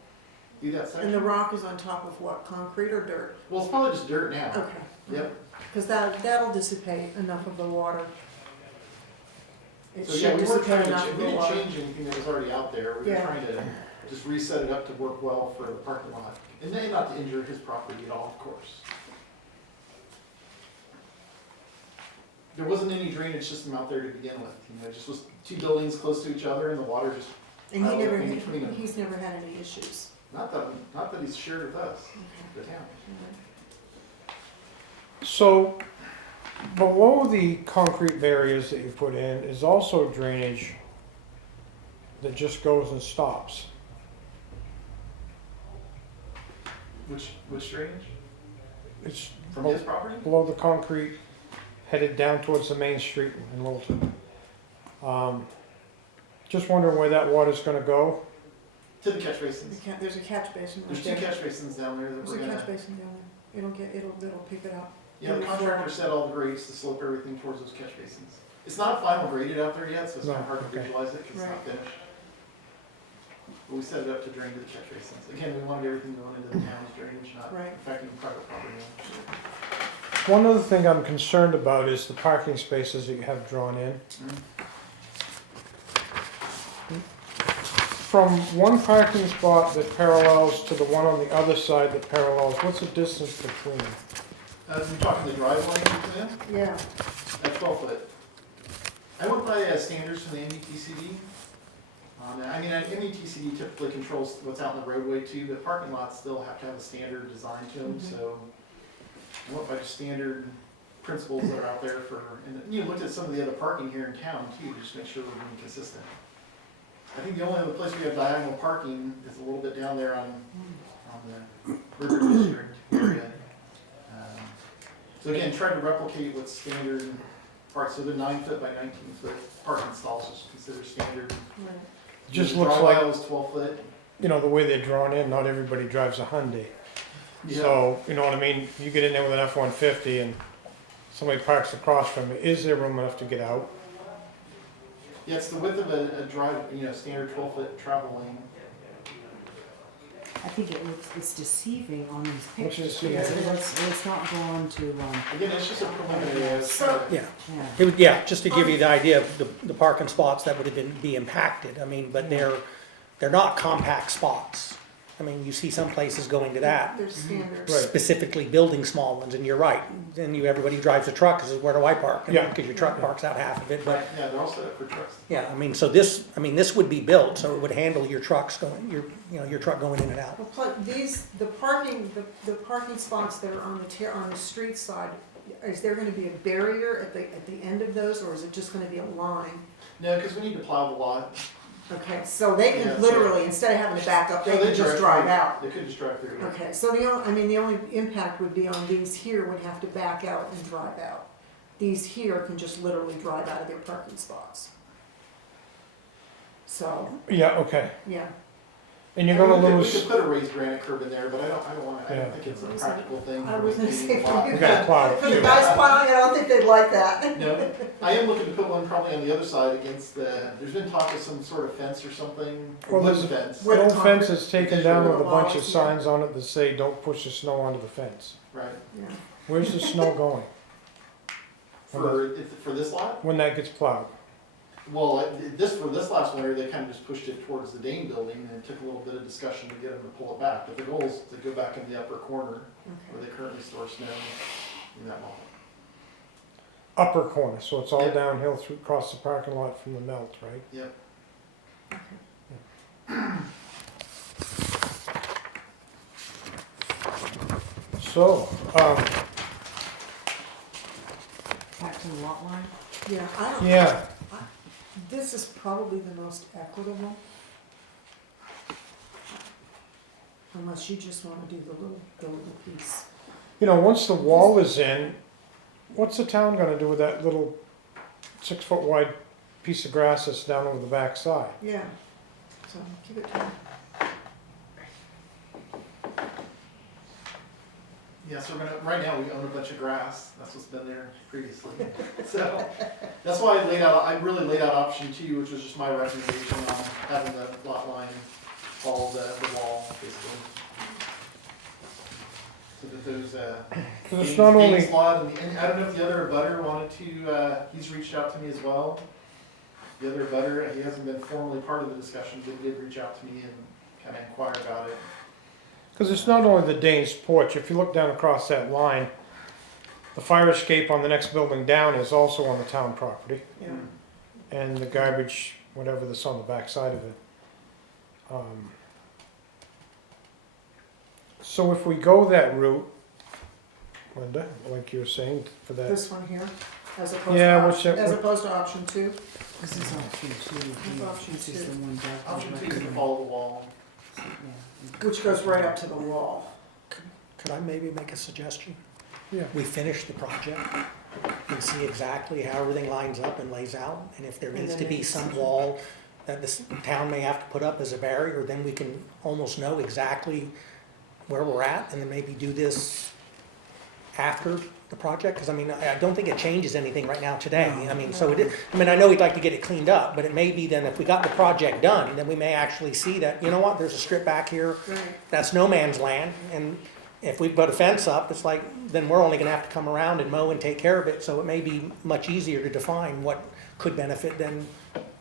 through that section. And the rock is on top of what, concrete or dirt? Well, it's probably just dirt now. Okay. Yep. Because that'll dissipate enough of the water. It So yeah, should we weren't trying dissipate to, enough of we the didn't water. change anything that was already out there. We were Yeah. trying to just reset it up to work well for the parking lot. And then not to injure his property at all, of course. There wasn't any drainage system out there to begin with. It just was two buildings close to each other and the water just, And he never, in between them. he's never had any issues. not that he's shared with us, the town. So below the concrete barriers that you put in is also drainage that just goes and stops. Which drainage? It's From his property? below the concrete, headed down towards the main street in Littleton. Just wondering where that water's gonna go. To the catch basins. There's a catch basin right There's two there. catch basins down there that There's we're a gonna. catch basin down there. It'll pick it up. Yeah, the contractor set all the grades to slope everything towards those catch basins. It's not final graded out there yet, so it's kind of No, hard to okay. visualize it because it's not Right. finished. But we set it up to drain to the catch basins. Again, we wanted everything going into the town's drainage, not Right. affecting private property owners. One other thing I'm concerned about is the parking spaces that you have drawn in. From one parking spot that parallels to the one on the other side that parallels, what's the distance between them? You're talking the driveway between them? Yeah. At 12 foot. I went by standards from the MUTCD. I mean, MUTCD typically controls what's out in the roadway too, but parking lots still have to have a standard design to them, so I went by just standard principles that are out there for, and looked at some of the other parking here in town too, to just make sure we're being consistent. I think the only other place we have diagonal parking is a little bit down there on the River District area. So again, trying to replicate what's standard parts, so they're 9 foot by 19 foot parking stalls is considered standard. Right. Just The looks drive like, aisle is 12 foot. the way they're drawn in, not everybody drives a Hyundai. Yeah. So, you know what I mean? You get in there with an F-150 and somebody parks across from you, is there room enough to get out? Yeah, it's the width of a drive, standard 12 foot travel lane. I think it's deceiving on these What's pictures it because deceiving? it's not going to, Again, it's just a preliminary. So- Yeah, yeah. it would, yeah, just to give you the idea of the parking spots that would have be impacted, I mean, but they're not compact spots. I mean, you see some places going to that, There's standards. Right. specifically building small ones, and you're right. Then everybody drives a truck, says, where do I park? Yeah. Because your truck parks out half of it, but, Yeah, they're all set up for trucks. yeah, I mean, so this would be built, so it would handle your trucks going, your truck going in and out. Well, the parking spots that are on the street side, is there gonna be a barrier at the end of those, or is it just gonna be a line? No, because we need to plow the lot. Okay, so they Yeah, can so- literally, instead of having to back up, they So can just drive through. out. They could just drive through. Okay, so the only impact would be on these here would have to back out and drive out. These here can just literally drive out of their parking spots. So, Yeah, okay. yeah. And you're gonna We lose, could put a raised granite curb in there, but I don't Yeah. think it's a practical thing. I was gonna say for you You gotta plow it. For the guys plowing it, I don't think they'd like that. No, I am looking to put one probably on the other side against there's been talk of some sort of fence or something, Well, wooden there's- fence, Where the the old fence concrete- is taken down with a bunch of Yeah. signs on it that say, don't push the snow onto the fence. right? Yeah. Where's the snow going For this lot? when that gets plowed? Well, for this last winter, they kind of just pushed it towards the Dane building, and it took a little bit of discussion to get them to pull it back. But the goal is to go back in the upper corner where they currently store snow in that lot. Upper corner, so it's all Yep. downhill through, across the parking lot from the melt, right? Yep. So, Back to the lot line. Yeah, I don't, yeah, this is probably the most equitable. Unless you just wanna do the little piece. once the wall is in, what's the town gonna do with that little 6-foot wide piece of grass that's down over the backside? Yeah, so keep it down. Yeah, so right now we own a bunch of grass, that's what's been there previously. So, that's why I really laid out option 2, which was just my recommendation on having the lot line follow the wall, basically. So that those, 'Cause it's not only, Gaines lot, and I don't know if the other abutter wanted to, he's reached out to me as well. The other abutter, he hasn't been formally part of the discussion, but he did reach out to me and kind of inquire about it. because it's not only the Danes porch, if you look down across that line, the fire escape on the next building down is also on the town property, Yeah, and the garbage, whatever that's on the backside of it. So if we go that route, Linda, like you were saying, for that, this one here, as opposed Yeah, to, what's that- as opposed to option 2. This is option two. That's option This is two. the one Doug Option 2 is to recommended. follow the wall. Yeah. Which goes right up to the wall. Could I maybe make a suggestion? yeah. We finish the project and see exactly how everything lines up and lays out. And if there And needs then to be make a some decision. wall that the town may have to put up as a barrier, then we can almost know exactly where we're at, and then maybe do this after the project, because I mean, I don't think it changes anything right now today. I mean, so I mean, I know we'd like to get it cleaned up, but it may be then if we got the project done, then we may actually see that, you know what, there's a strip back here, Right. that's no man's land, and if we put a fence up, it's like, then we're only gonna have to come around and mow and take care of it, so it may be much easier to define what could benefit than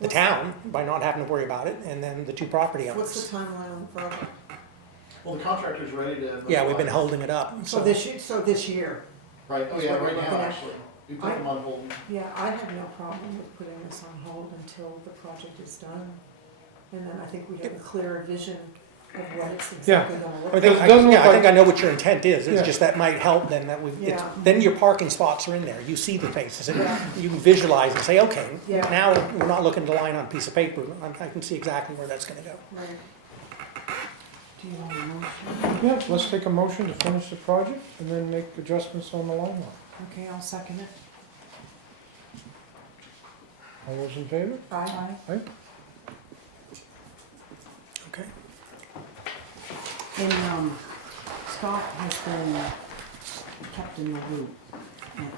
the town by not having to worry about it, and then the two property What's owners. the timeline on the project? Well, the contractor's ready to. Yeah, we've been holding it up, So so. this year? Right, oh yeah, right now, Okay. actually. We put them on hold. Yeah, I have no problem with putting this on hold until the project is done. And then I think we have a clearer vision of what it's exactly gonna look I like. think, It doesn't look yeah, I think like- I know what your intent is, Yeah. it's just that might help then, that we, it's, Yeah. then your parking spots are in there, you see the faces, and Yeah. you can visualize and say, okay, Yeah. now we're not looking to line on a piece of paper, I can see exactly where that's gonna go. Right. Do you want a motion? Yeah, let's take a motion to finish the project and then make adjustments on the line line. Okay, I'll second it. All those in favor? Aye. Okay. And, Scott has been kept in the loop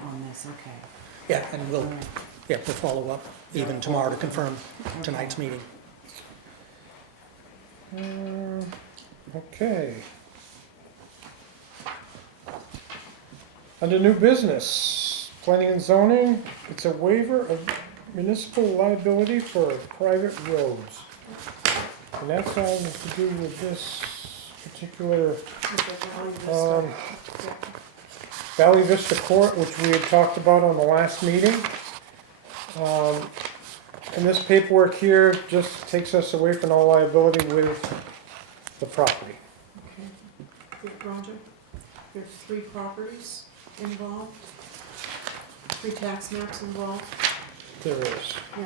on this, okay. Yeah, and we'll, All right. yeah, we'll follow up even tomorrow to confirm tonight's meeting. Okay. Under new business, planning and zoning, it's a waiver of municipal liability for private roads. And that's all to do with this particular Valley Vista Court, which we had talked about on the last meeting. And this paperwork here just takes us away from all liability with the property. Okay. Good project. There's 3 properties involved, 3 tax maps involved. There is. Yeah.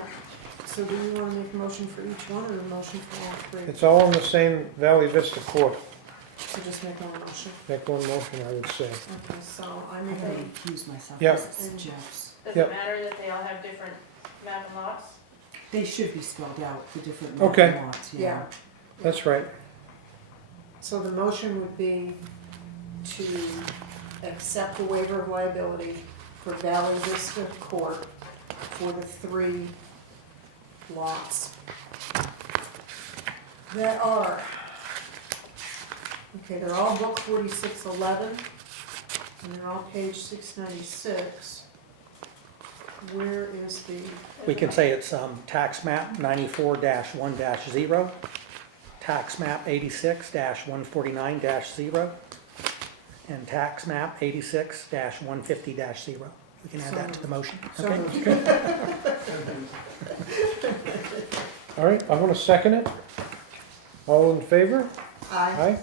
So do you want to make a motion for each one or a motion for all 3? It's all in the same Valley Vista Court. So just make one motion. Make one motion, I would say. Okay, so I I make gotta a, recuse myself. Yeah. This is Jeff's. Does Yep. it matter that they all have different map and lots? They should be spelled out, the different Okay. lots, yeah. yeah. That's right. So the motion would be to accept the waiver of liability for Valley Vista Court for the 3 lots that are, okay, they're all book 4611, and they're all page 696. Where is the, We can say it's, tax map 94-1-0, tax map 86-149-0, and tax map 86-150-0. We can add that to the motion, so okay? moved. All right, I'm gonna second it. All in favor? Aye. Aye.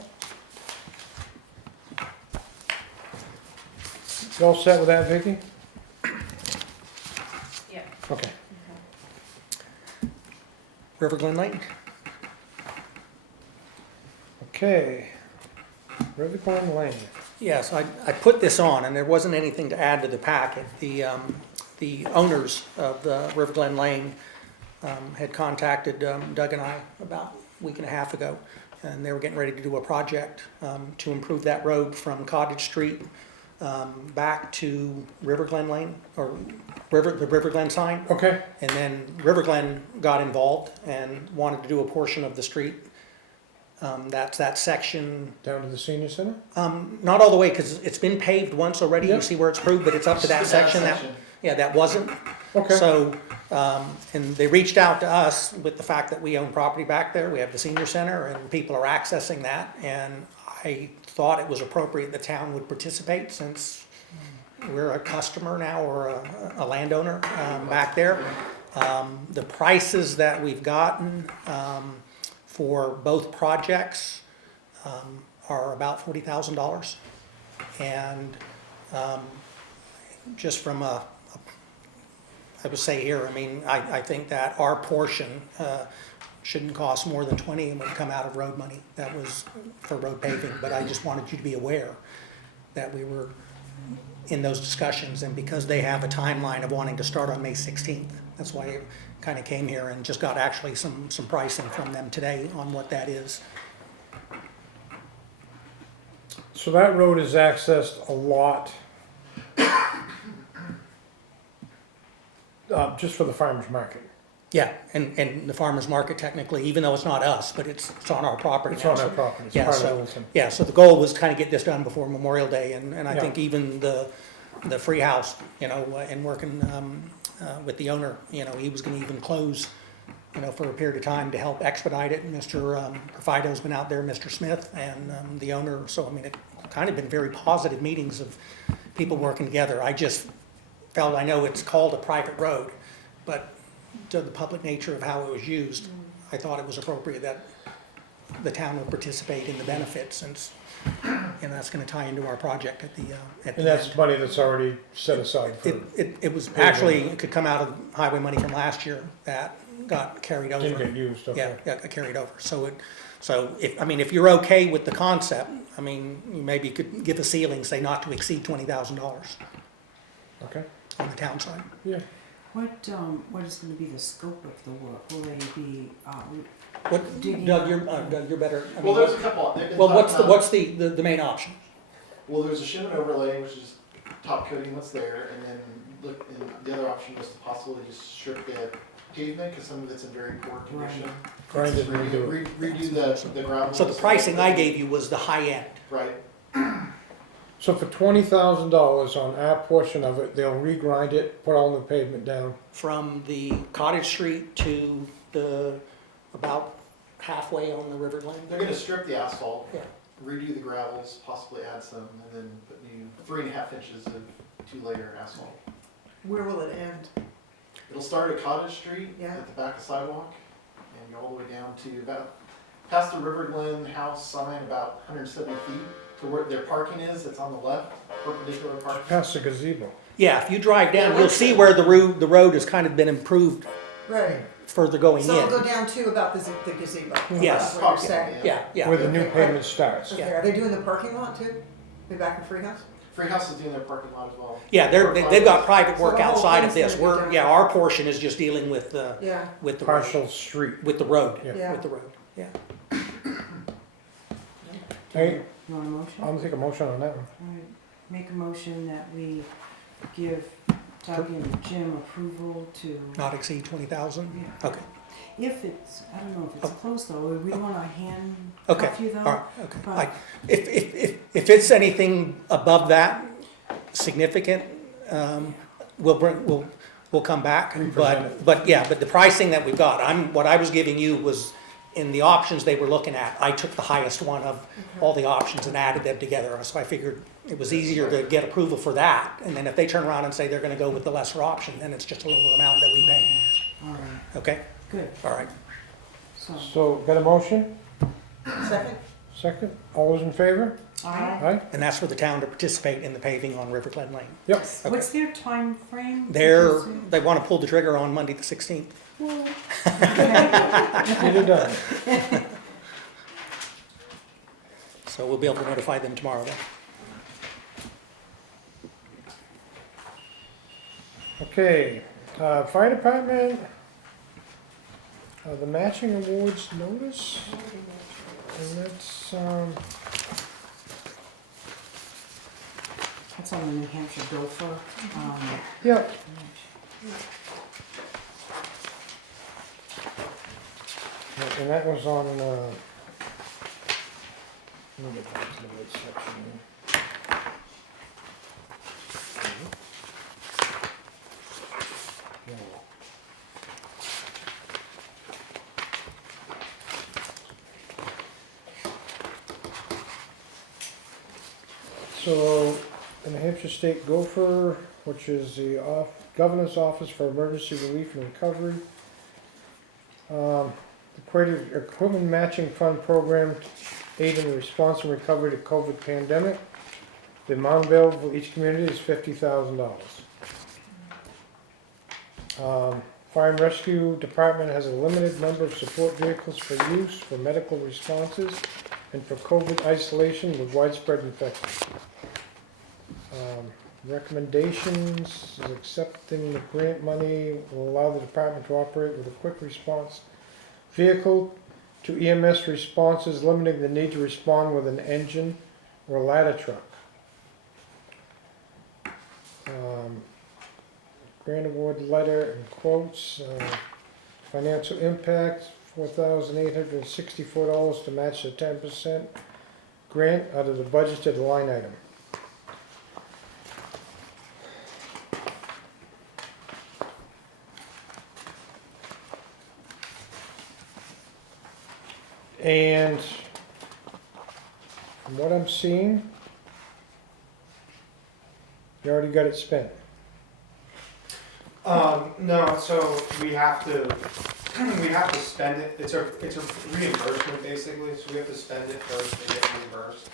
You all set with that, Vicky? Yeah. Okay. River Glen Lane? Okay. River Glen Lane. Yes, I put this on, and there wasn't anything to add to the packet. The owners of the River Glen Lane had contacted Doug and I about a week and a half ago, and they were getting ready to do a project to improve that road from Cottage Street back to River Glen Lane, or the River Glen sign. Okay, And then River Glen got involved and wanted to do a portion of the street. That's that section, down to the senior center? not all the way, because it's been paved once already. You Yep. see where it's proved, but it's up to that section. That wasn't. Okay. So, and they reached out to us with the fact that we own property back there. We have the senior center and people are accessing that. And I thought it was appropriate the town would participate since we're a customer now or a landowner back there. The prices that we've gotten for both projects are about $40,000. And just from I would say here, I mean, I think that our portion shouldn't cost more than 20 and would come out of road money. That was for road paving, but I just wanted you to be aware that we were in those discussions, and because they have a timeline of wanting to start on May 16th, that's why I kind of came here and just got actually some pricing from them today on what that is. So that road is accessed a lot, just for the farmer's market. Yeah, and the farmer's market technically, even though it's not us, but it's on our property. It's now, on so- our property, it's Yeah, part of so, Littleton. yeah, so the goal was to kind of get this done before Memorial Day, and I Yeah. think even the free house, you know, and working with the owner, you know, he was gonna even close, you know, for a period of time to help expedite it. Mr. Fido's been out there, Mr. Smith, and the owner, so I mean, it kind of been very positive meetings of people working together. I just felt, I know it's called a private road, but to the public nature of how it was used, I thought it was appropriate that the town would participate in the benefits, since, and that's gonna tie into our project at the And end. that's money that's already set aside for, It was, actually, it could come out of highway money from last year that got carried over. didn't get used, Yeah, okay. got carried over, so if, I mean, if you're okay with the concept, I mean, you maybe could give a ceiling, say not to exceed $20,000 Okay, on the town side. yeah. What is gonna be the scope of the work? Will they be, What, Digging Doug, up. you're better. I Well, mean, there's a couple, they've been Well, talking what's about- the main option? Well, there's a shim and overlay, which is top coating what's there, and then look, and the other option was to possibly just strip the pavement, because some of it's in very poor condition. Grind it and redo it. Redo the gravel. So the pricing I gave you was the high end. Right, So for $20,000 on our portion of it, they'll regrind it, put all the pavement down. From the Cottage Street to about halfway on the River Glen. they're gonna strip the asphalt, Yeah. redo the gravels, possibly add some, and then put new 3.5 inches of 2-layer asphalt. Where will it end? It'll start at Cottage Street, Yeah. at the back of sidewalk, and go all the way down to about, past the River Glen house sign, about 170 feet, to where their parking is, it's on the left, perpendicular parking. Past the gazebo. Yeah, if you drive down, you'll see where the road has kind of been improved Right, further going so it'll go in. down to about the gazebo? Yes. That's what you're saying? Yeah, Where the new Okay. pavement starts. Okay, are they doing the parking lot too? They back in Freehouse? Freehouse is doing their parking lot as well. yeah, they've got private So work the whole outside of thing's this. gonna be We're, done. yeah, our portion is just dealing with Yeah, with the Partial street. with the road, Yeah. with the road, yeah. Hey, you want a motion? I'll take a motion on that one. All right, make a motion that we give Doug and Jim approval to, Not exceed 20,000? yeah. Okay, If it's, I don't know if it's close though, we wanna hand okay, cuff you though. all right, okay. But- If it's anything above that significant, we'll come back. Represent But the pricing that we've got, what I was giving you was in the options they were looking at. I took the highest one of all the options and added them together. So I figured it was easier to get approval for that. And then if they turn around and say they're gonna go with the lesser option, then it's just a lower amount that we pay. All right, Okay, good, all right. so, So, got a motion? second? Second? All those in favor? Aye. Aye? And that's for the town to participate in the paving on River Glen Lane. Yep. Okay. what's their time frame? They wanna pull the trigger on Monday the 16th. Get it done. So we'll be able to notify them tomorrow then. Okay, fire department, the matching awards notice, and that's, That's on the New Hampshire Gopher. yeah. And that was on, let me get back to the right section here. Yeah. So, the New Hampshire State Gopher, which is the Governor's Office for Emergency Relief and Recovery. The Creative Equipment Matching Fund Program, aid in the response and recovery to COVID pandemic. The amount available for each community is $50,000. Fire and Rescue Department has a limited number of support vehicles for use for medical responses and for COVID isolation with widespread infection. Recommendations is accepting the grant money will allow the department to operate with a quick response vehicle to EMS responses, limiting the need to respond with an engine or ladder truck. Grant award letter and quotes, financial impact, $4,864 to match the 10% grant out of the budgeted line item. And from what I'm seeing, you already got it spent. No, so we have to spend it, it's a reimbursement basically, so we have to spend it first and get reimbursed.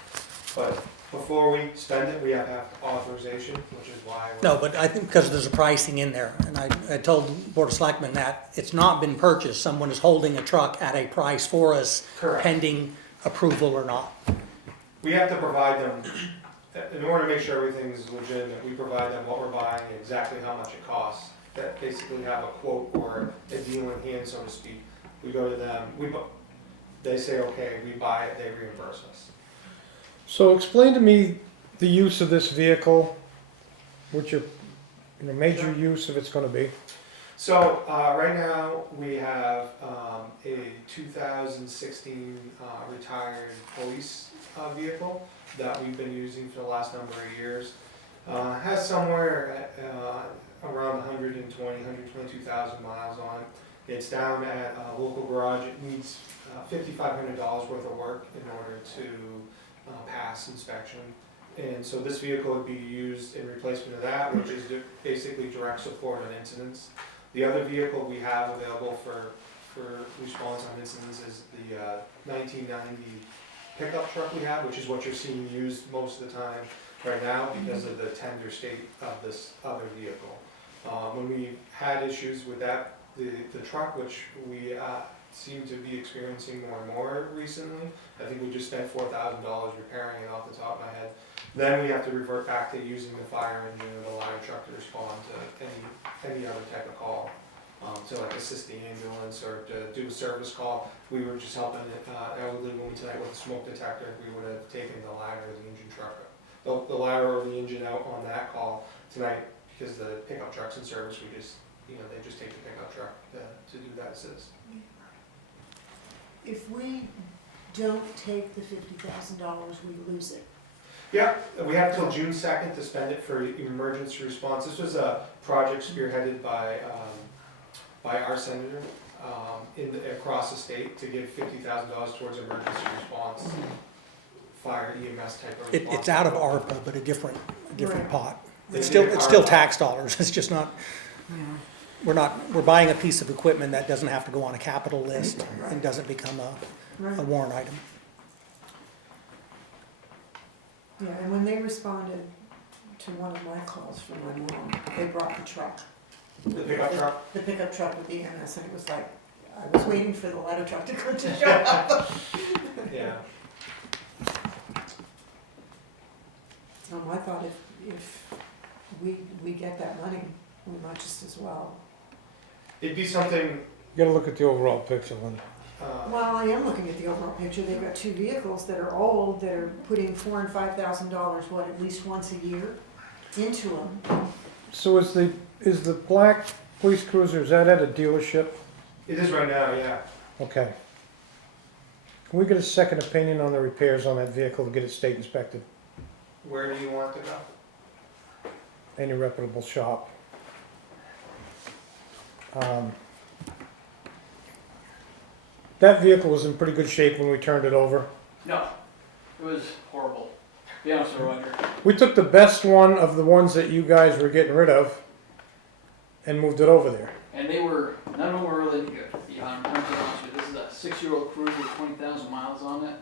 But before we spend it, we have to have authorization, which is why. No, but I think because there's a pricing in there, and I told the Board of Selectmen that it's not been purchased. Someone is holding a truck at a price for us Correct. pending approval or not. We have to provide them, in order to make sure everything's legitimate, we provide them what we're buying, exactly how much it costs. That basically have a quote or a deal in hand, so to speak. We go to them, they say, okay, we buy it, they reimburse us. So explain to me the use of this vehicle, what your major use of it's gonna be. So, right now, we have a 2016 retired police vehicle that we've been using for the last number of years. Has somewhere around 122,000 miles on it. It's down at a local garage. It needs $5,500 worth of work in order to pass inspection. And so this vehicle would be used in replacement of that, which is basically direct support on incidents. The other vehicle we have available for response on incidents is the 1990 pickup truck we have, which is what you're seeing used most of the time right now because of the tender state of this other vehicle. When we had issues with that, the truck, which we seem to be experiencing more and more recently, I think we just spent $4,000 repairing it off the top of my head. Then we have to revert back to using the fire engine or the ladder truck to respond to any other type of call. To like assist the ambulance or to do a service call. We were just helping an elderly woman tonight with a smoke detector. We would have taken the ladder or the engine truck, the ladder or the engine out on that call tonight because the pickup truck's in service. We just, they just take the pickup truck to do that assist. If we don't take the $50,000, we lose it. Yeah, we have till June 2nd to spend it for emergency response. This was a project spearheaded by our senator across the state to give $50,000 towards emergency response, fire EMS type of response. It's out of ARPA, but a different Right. pot. They It's did still ARPA. tax dollars. It's just not, we're buying a piece of equipment that doesn't have to go on a capital list and doesn't become a warrant item. Yeah, and when they responded to one of my calls from my mom, they brought the truck. The pickup truck? The pickup truck with the EMS, and it was like, I was waiting for the ladder truck to show up. Yeah. I thought if we get that money, we might just as well. It'd be something, You gotta look at the overall picture, Linda. Well, I am looking at the overall picture, they've got two vehicles that are old, that are putting $4,000 and $5,000, what, at least once a year into them. So is the black police cruiser, is that at a dealership? it is right now, yeah. Okay. Can we get a second opinion on the repairs on that vehicle to get it state inspected? Where do you want to go? Any reputable shop? That vehicle was in pretty good shape when we turned it over. No, it was horrible. To be honest with you, Roger. We took the best one of the ones that you guys were getting rid of and moved it over there. And none of them were really good. Yeah, I'm honest with you. This is a 6-year-old cruiser with 20,000 miles on it.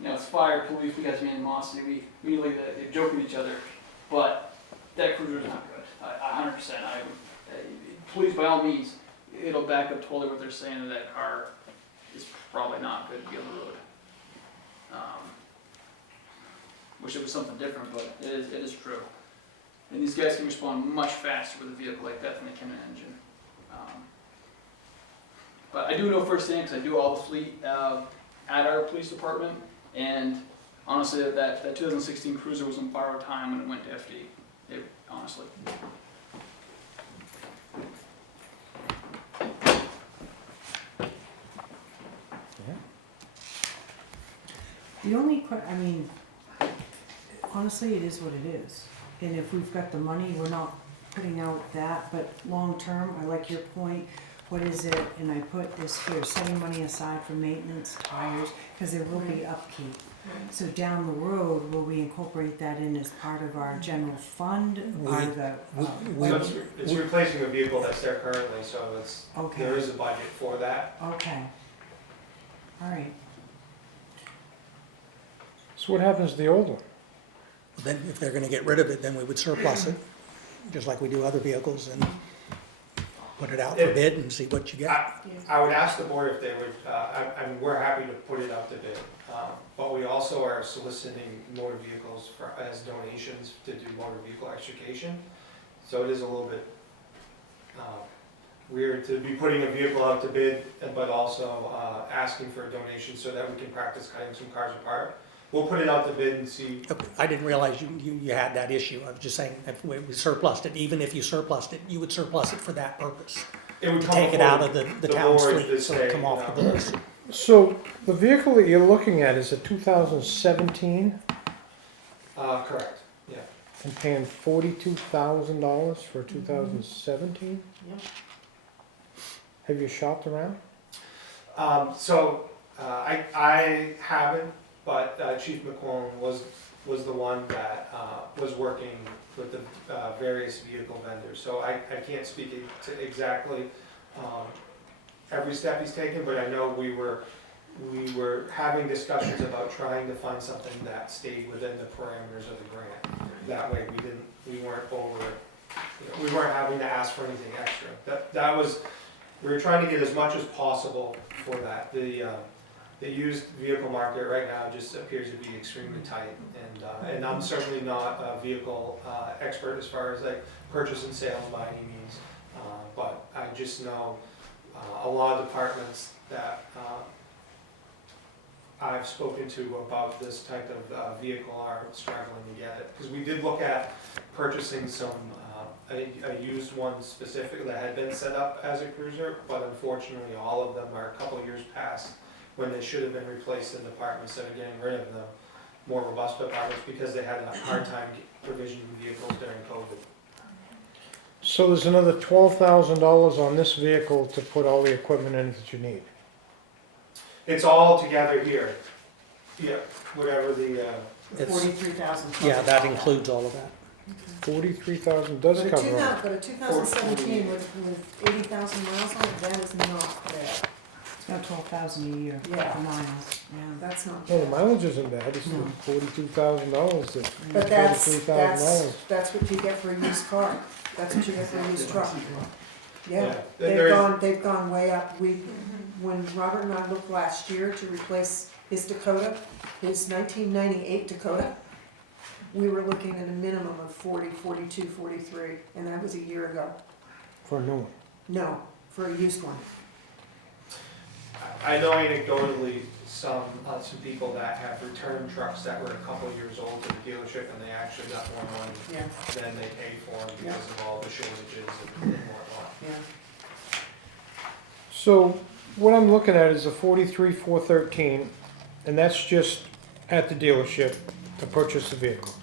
It's fire, police, we got some animosity. We like they joke with each other, but that cruiser is not good. 100%. Police, by all means, it'll back up totally what they're saying. That car is probably not good to be on the road. Wish it was something different, but it is true. And these guys can respond much faster with a vehicle like that than they can an engine. But I do know firsthand because I do all the fleet at our police department, and honestly, that 2016 Cruiser was on borrowed time when it went to FD. Honestly. The only, I mean, honestly, it is what it is. And if we've got the money, we're not putting out that, but long-term, I like your point. What is it? And I put this here, setting money aside for maintenance, tires, because there will be upkeep. So down the road, will we incorporate that in as part of our general fund? It's replacing a vehicle that's there currently, so Okay. there is a budget for that. Okay. All right. So what happens to the old one? Then if they're gonna get rid of it, then we would surplus it, just like we do other vehicles, and put it out for bid and see what you get. I would ask the board if they would, we're happy to put it out to bid, but we also are soliciting motor vehicles as donations to do motor vehicle extrication. So it is a little bit weird to be putting a vehicle out to bid, but also asking for a donation so that we can practice cutting some cars apart. We'll put it out to bid and see. Okay, I didn't realize you had that issue. I was just saying, if we surplused it, even if you surplused it, you would surplus it for that purpose. It would To come take it out of before the town's board fleet, to so it say, come off the books. So the vehicle that you're looking at is a 2017 Correct, yeah. and paying $42,000 for 2017? Yep. Have you shopped around? I haven't, but Chief McClellan was the one that was working with the various vehicle vendors. So I can't speak to exactly every step he's taken, but I know we were having discussions about trying to find something that stayed within the parameters of the grant. That way we weren't we weren't having to ask for anything extra. We were trying to get as much as possible for that. The used vehicle market right now just appears to be extremely tight, and I'm certainly not a vehicle expert as far as like purchase and sales by any means, but I just know a lot of departments that I've spoken to about this type of vehicle are struggling to get it, because we did look at purchasing some a used one specifically that had been set up as a cruiser, but unfortunately all of them are a couple years past when they should have been replaced in departments that are getting rid of them, more robust departments, because they had a hard time provisioning vehicles during COVID. So there's another $12,000 on this vehicle to put all the equipment in that you need. It's all together here. Yeah, whatever the, It's- 43,000. Yeah, that includes all of that. 43,000 does But a cover all. but a 2017 with 80,000 miles on it, that is not bad. It's about 12,000 a year Yeah. for miles, yeah. That's not Well, the bad. mileage isn't bad, it's No. $42,000 to But that's $43,000. what you get for a used car. That's what you get for a used truck. Yeah, there is- they've gone way up. When Robert and I looked last year to replace his Dakota, his 1998 Dakota, we were looking at a minimum of 40, 42, 43, and that was a year ago. For a new one. No, for a used one. I know anecdotally some people that have returned trucks that were a couple years old to the dealership and they actually got more money Yeah, than they paid for them Yeah. because of all the shortages and whatnot. yeah. So what I'm looking at is a 43,413, and that's just at the dealership to purchase the vehicle.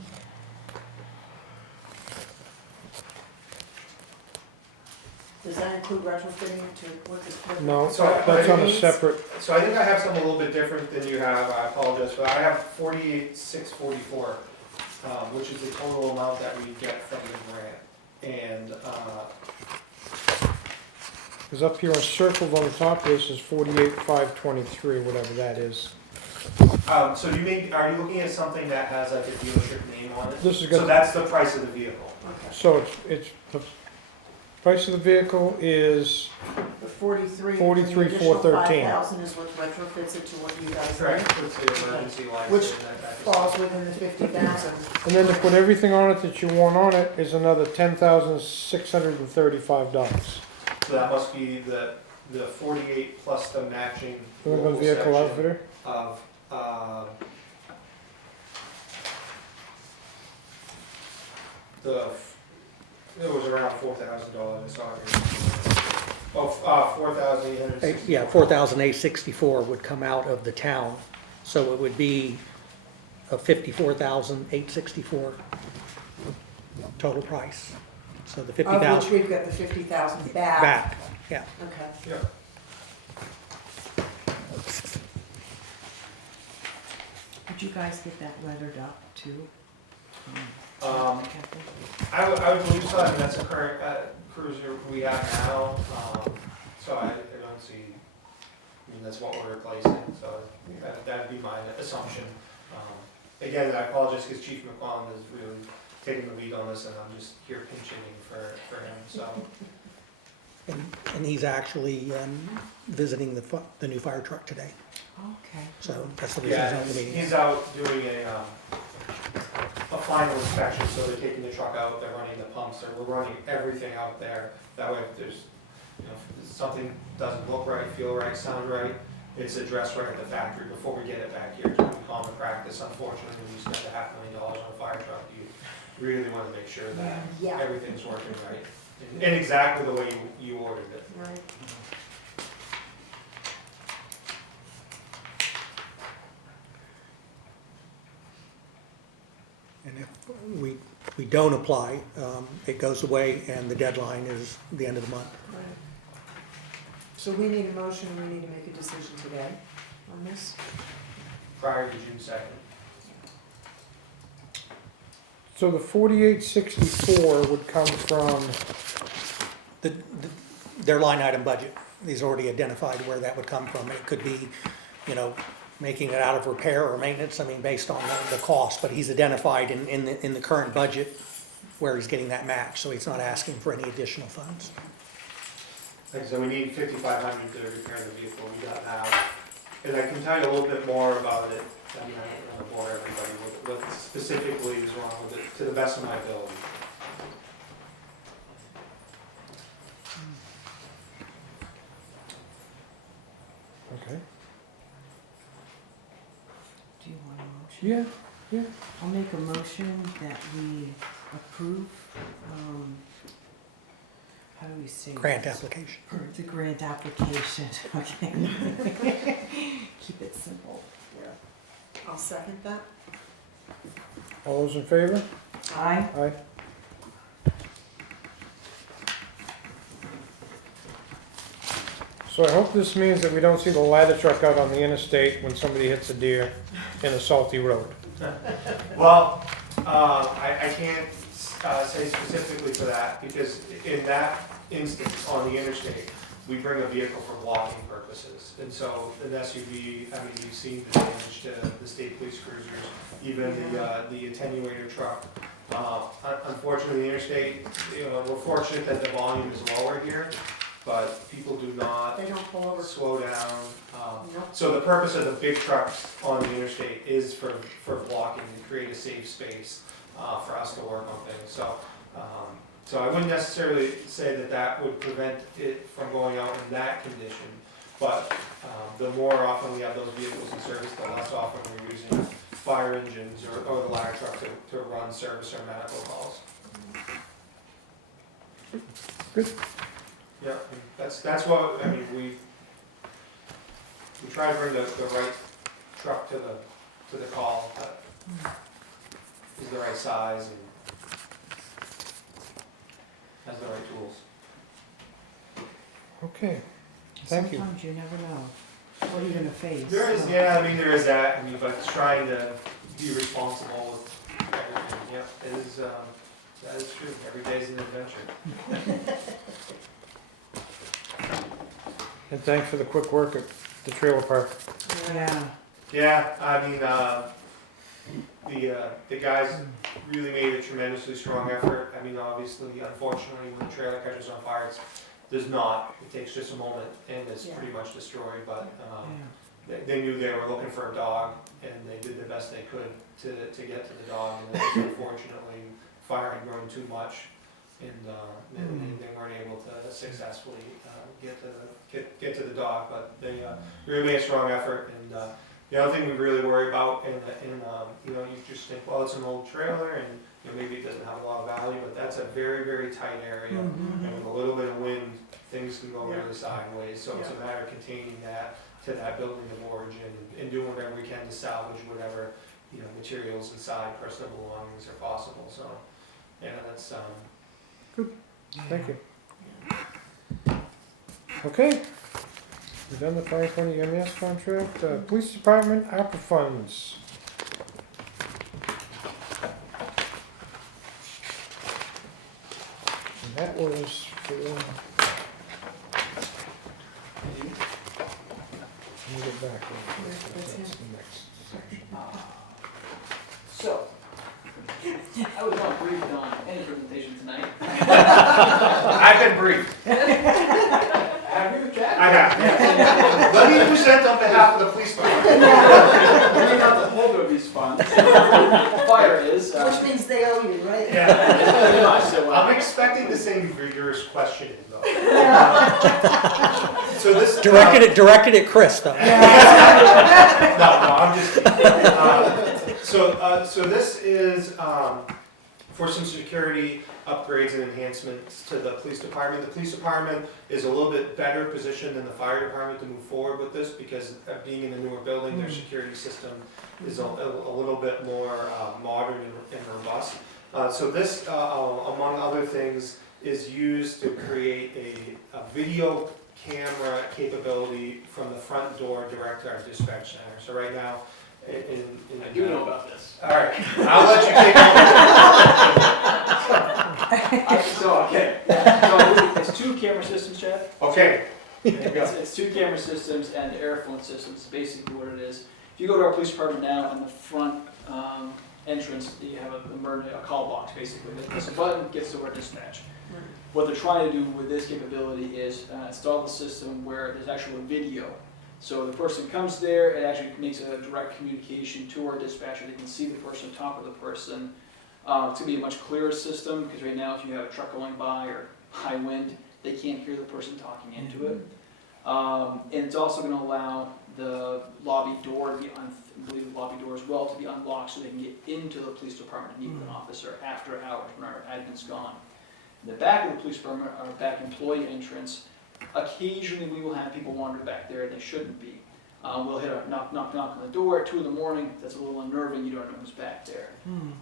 Does that include retrofitting to what the? No, So that's on a Needs? separate, So I think I have something a little bit different than you have, I apologize for that. I have 48,644, which is the total amount that we get from the grant. And, because up here on circled on the top of this is 48,523, whatever that is. so are you looking at something that has like a dealership name on it? This is So good. that's the price of the vehicle. Okay. So it's, the price of the vehicle is, The 43. 43,413. 5,000 is what retrofits it to what you guys Correct, need, with the emergency lights Which and that type of stuff. falls within the 50,000. and then to put everything on it that you want on it is another $10,635. So that must be the 48 plus the matching New local England Vehicle section Outfitter. of, it was around $4,000, I saw it here. Oh, 4,860. Yeah, 4,864 would come out of the town, so it would be a 54,864 total price. So the Of 50,000 which we've got the 50,000 back. back, yeah. Okay. Yeah. Did you guys get that lettered up too? Kathy? I would believe so. I mean, that's the current cruiser we have now. So I don't see, I mean, that's what we're replacing. So that'd be my assumption. Again, I apologize because Chief McClellan is really taking the lead on this and I'm just here pinch hitting for him. So And he's actually visiting the new fire truck today, Okay. so that's the reason he's yeah, on the meeting. he's out doing a final inspection. So they're taking the truck out, they're running the pumps, we're running everything out there. That way if there's, if something doesn't look right, feel right, sound right, it's addressed right at the factory before we get it back here. It's what we call the practice. Unfortunately, when you spend $500,000 on a fire truck, you really want to make sure that Yeah. everything's working right and exactly the way you ordered it. Right. And if we don't apply, it goes away and the deadline is the end of the month. Right. So we need a motion, we need to make a decision today on this? Prior to June 2nd. So the 4864 would come from, Their line item budget, he's already identified where that would come from. It could be, making it out of repair or maintenance, I mean, based on the cost, but he's identified in the current budget where he's getting that match, so he's not asking for any additional funds. Like I said, we need $5,500 to repair the vehicle we got now. And I can tell you a little bit more about it. I mean, I don't want to bore everybody with what specifically is wrong with it, to the best of my ability. okay, Do you want a motion? yeah, I'll make a motion that we approve, how do we say? Grant this? application. The grant application, okay. Keep it simple. I'll second that. all those in favor? Aye. Aye. So I hope this means that we don't see the ladder truck out on the interstate when somebody hits a deer in a salty road. Well, I can't say specifically for that, because in that instance, on the interstate, we bring a vehicle for blocking purposes. And so an SUV, I mean, you've seen the damage to the state police cruisers, even the attenuator truck. Unfortunately, the interstate, we're fortunate that the volume is lower here, but people do not They don't pull over. slow down. Nope. So the purpose of the big trucks on the interstate is for blocking create a safe space for us to work on things. So I wouldn't necessarily say that that would prevent it from going out in that condition, but the more often we have those vehicles in service, the less often we're using fire engines or the ladder truck to run service or medical calls. Good. Yeah, and that's what, I mean, we try to bring the right truck to the call that is the right size and has the right tools. Okay, thank you. Sometimes you never know what you're gonna face. There is, so. yeah, I mean, there is that, I mean, but trying to be responsible with everything, yeah, it is, that is true, every day's an adventure. And thanks for the quick work at the trailer park. Yeah. Yeah, I mean, the guys really made a tremendously strong effort. I mean, obviously, unfortunately, when the trailer catches on fire, does not. It takes just a moment and it's Yeah. pretty much destroyed. But they knew they were looking for a dog, and they did the best they could to get to the dog. And unfortunately, fire had grown too much, and they weren't able to successfully get to the dog. But they really made a strong effort. And the other thing we really worry about, and you know, you just think, well, it's an old trailer, and you know, maybe it doesn't have a lot of value, but that's a very, very tight area, and with a little bit of wind, things can go really sideways. So it's a matter of containing that to that building of origin, and doing whatever we can to salvage whatever, you know, materials inside, personal belongings are possible. So yeah, that's Thank you. Okay. We've done the 2020 EMS contract. Police Department, ARPA funds. And that was for, let me get back. That's That's the next section. So, I was not briefed on any presentation tonight. I've been briefed. Have you, Jack? I have. Let me present on behalf of the police department. We're not the holder of these funds. Fire is. Which means they owe you, right? Yeah. So, I'm expecting the same vigorous questioning though. So this Directed at Chris, though. no, I'm just kidding. So this is for some security upgrades and enhancements to the police department. The police department is a little bit better positioned than the fire department to move forward with this because being in a newer building, their security system is a little bit more modern and robust. So this, among other things, is used to create a video camera capability from the front door direct to our dispatch center. So right now, I do know about this. all right, I'll let you take over. It's two camera systems, Chad. Okay, there you go. It's two camera systems and airphone systems, basically what it is. If you go to our police department now, on the front entrance, you have a call box, basically. There's a button, gets to our dispatch. What they're trying to do with this capability is install the system where there's actual video. So the person comes there, it actually makes a direct communication to our dispatcher. They can see the person, talk with the person. It's going to be a much clearer system because right now if you have a truck going by or high wind, they can't hear the person talking into it. And it's also going to allow the lobby door to be, I believe the lobby door as well, to be unlocked so they can get into the police department and meet with an officer after hours when our admin's gone. In the back of the police department, our back employee entrance, occasionally we will have people wander back there and they shouldn't be. We'll hit a knock on the door at 2 in the morning. That's a little unnerving. You don't know who's back there.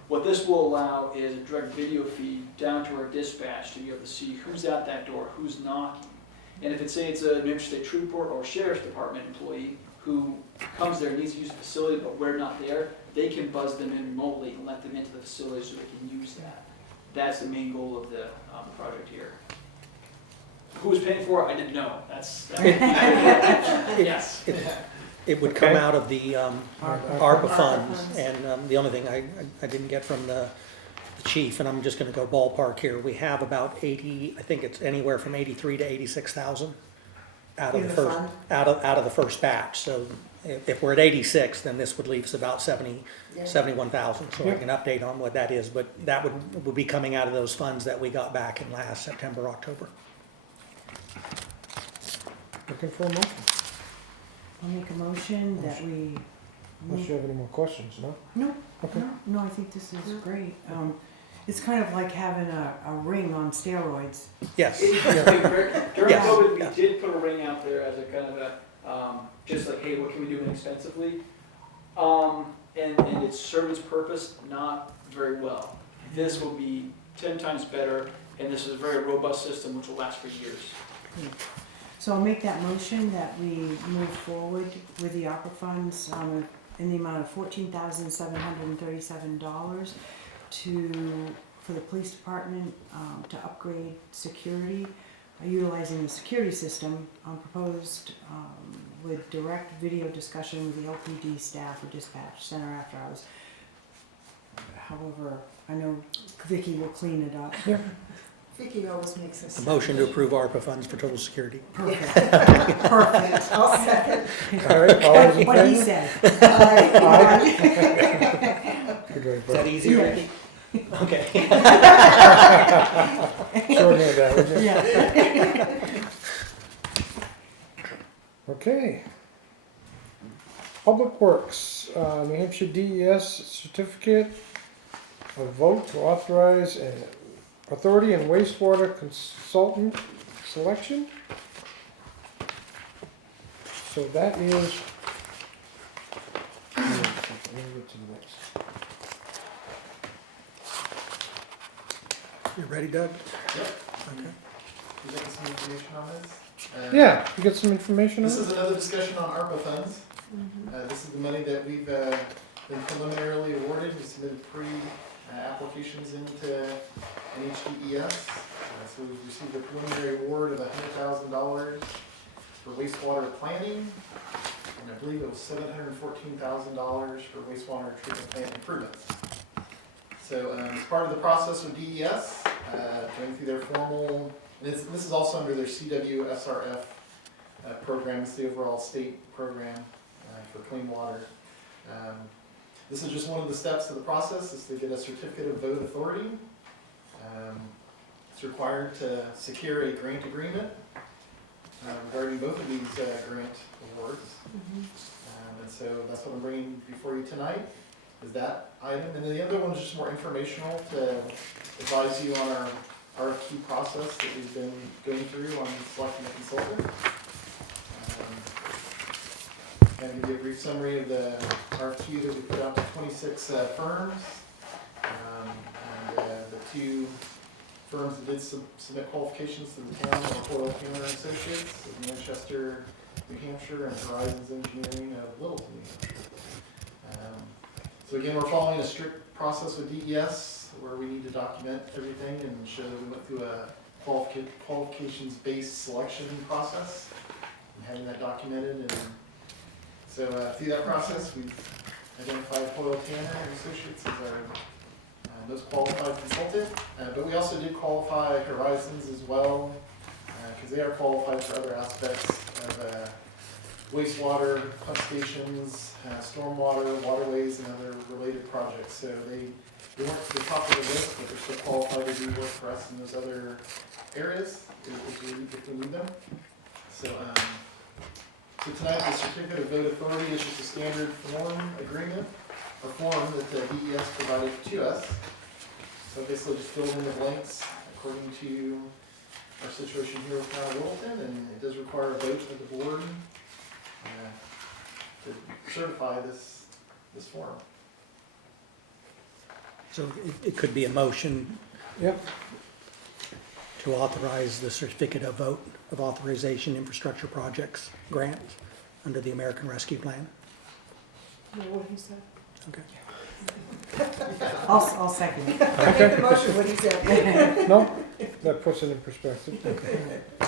What this will allow is a direct video feed down to our dispatch to be able to see who's at that door, who's knocking. And if it's an interstate trooper or sheriff's department employee who comes there and needs to use the facility but we're not there, they can buzz them in remotely and let them into the facility so they can use that. That's the main goal of the project here. Who was paying for it? I didn't know. Yes. It would come out of the ARPA funds, and the only thing I didn't get from the chief, and I'm just gonna go ballpark here, we have about 80, I think it's anywhere from 83 to 86,000 out of In the the first, fund? out of the first batch. So if we're at 86, then this would leave us about 71,000. So I Yep. can update on what that is, but that would be coming out of those funds that we got back in last September, October. Looking for a motion, I'll make a motion that we unless you have any more questions, no? No, Okay. no, I think this is great. It's kind of like having a ring on steroids. Yes. During Yes. COVID, we did put a ring out there as a kind of a, just like, hey, what can we do inexpensively? And it served its purpose not very well. This will be 10 times better, and this is a very robust system which will last for years. So I'll make that motion that we move forward with the ARPA funds in the amount of $14,737 for the police department to upgrade security, utilizing the security system proposed with direct video discussion with the LPD staff or dispatch center after hours. However, I know Vicky will clean it up. Vicky always makes us. A motion to approve ARPA funds for total security. Perfect. Perfect, I'll second. All right, all those in What he favor? said. Aye. Good very Is that easy, Yeah. Ricky? Okay. Shorthand that, would you? Yeah. Okay. Public Works, New Hampshire DES certificate of vote to authorize an authority and wastewater consultant selection. So that is. Let me get to the next. You ready, Doug? Yep. Okay. You get some information on this? Yeah, you get some information on This it? is another discussion on ARPA funds. This is the money that we've been preliminarily awarded. We submitted applications into NHDES. So we've received a preliminary award of $100,000 for wastewater planning. And I believe it was $714,000 for wastewater treatment plant improvements. So as part of the process with DES, going through their formal, and this is also under their CWSRF program. It's the overall state program for clean water. This is just one of the steps of the process, is to get a certificate of vote authority. It's required to secure a grant agreement regarding both of these grant awards. And so that's what I'm bringing before you tonight, is that item. And then the other one is just more informational to advise you on our RFQ process that we've been going through on selecting a consultant. And give you a brief summary of the RFQ that we put out to 26 firms. And the two firms that did submit qualifications to the town are Hoyle Taylor Associates of Manchester, New Hampshire, and Horizons Engineering of Littleton, New Hampshire. So again, we're following a strict process with DES where we need to document everything and show that we went through a qualifications-based selection process and having that documented. And so through that process, we've identified Hoyle Tanner and Associates as our most qualified consultant, but we also did qualify Horizons as well, because they are qualified for other aspects of wastewater, pump stations, stormwater, waterways, and other related projects. So they weren't to the top of the list, but they're still qualified to do work for us in those other areas if we need them. So tonight, the certificate of vote authority is just a standard form agreement, or form that the DES provided to us. So basically just fill in the blanks according to our situation here with Town of Littleton, and it does require a vote of the board to certify this form. So it could be a motion Yep. to authorize the certificate of vote of authorization infrastructure projects grant under the American Rescue Plan. You know what he said? Okay. I'll second it. I made the motion, what he said. No? That puts it in perspective.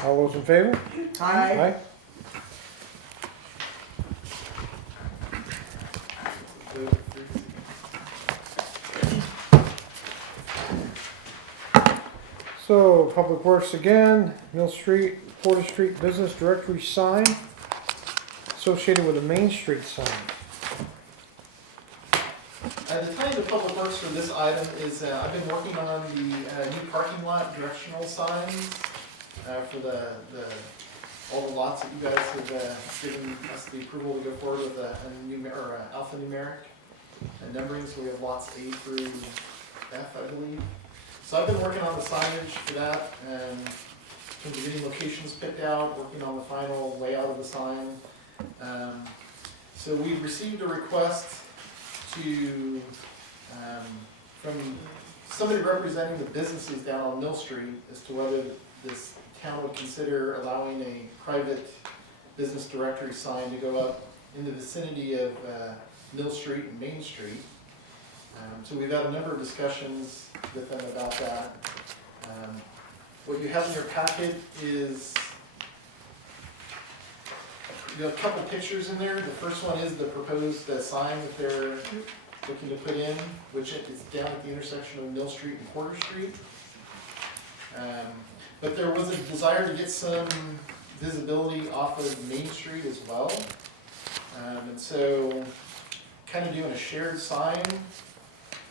All those in favor? Aye. So, Public Works again, Mill Street, Porter Street Business Directory sign associated with a Main Street sign. The time of public works for this item is, I've been working on the new parking lot directional signs for all the lots that you guys have given us the approval to go forward with alphanumeric numbering, so we have lots A through F, I believe. So I've been working on the signage for that, and in terms of getting locations picked out, working on the final layout of the sign. So we received a request from somebody representing the businesses down on Mill Street as to whether this town would consider allowing a private business directory sign to go up in the vicinity of Mill Street and Main Street. So we've had a number of discussions with them about that. What you have in your packet is a couple pictures in there. The first one is the proposed sign that they're looking to put in, which is down at the intersection of Mill Street and Porter Street. But there was a desire to get some visibility off of Main Street as well. And so, kind of doing a shared sign.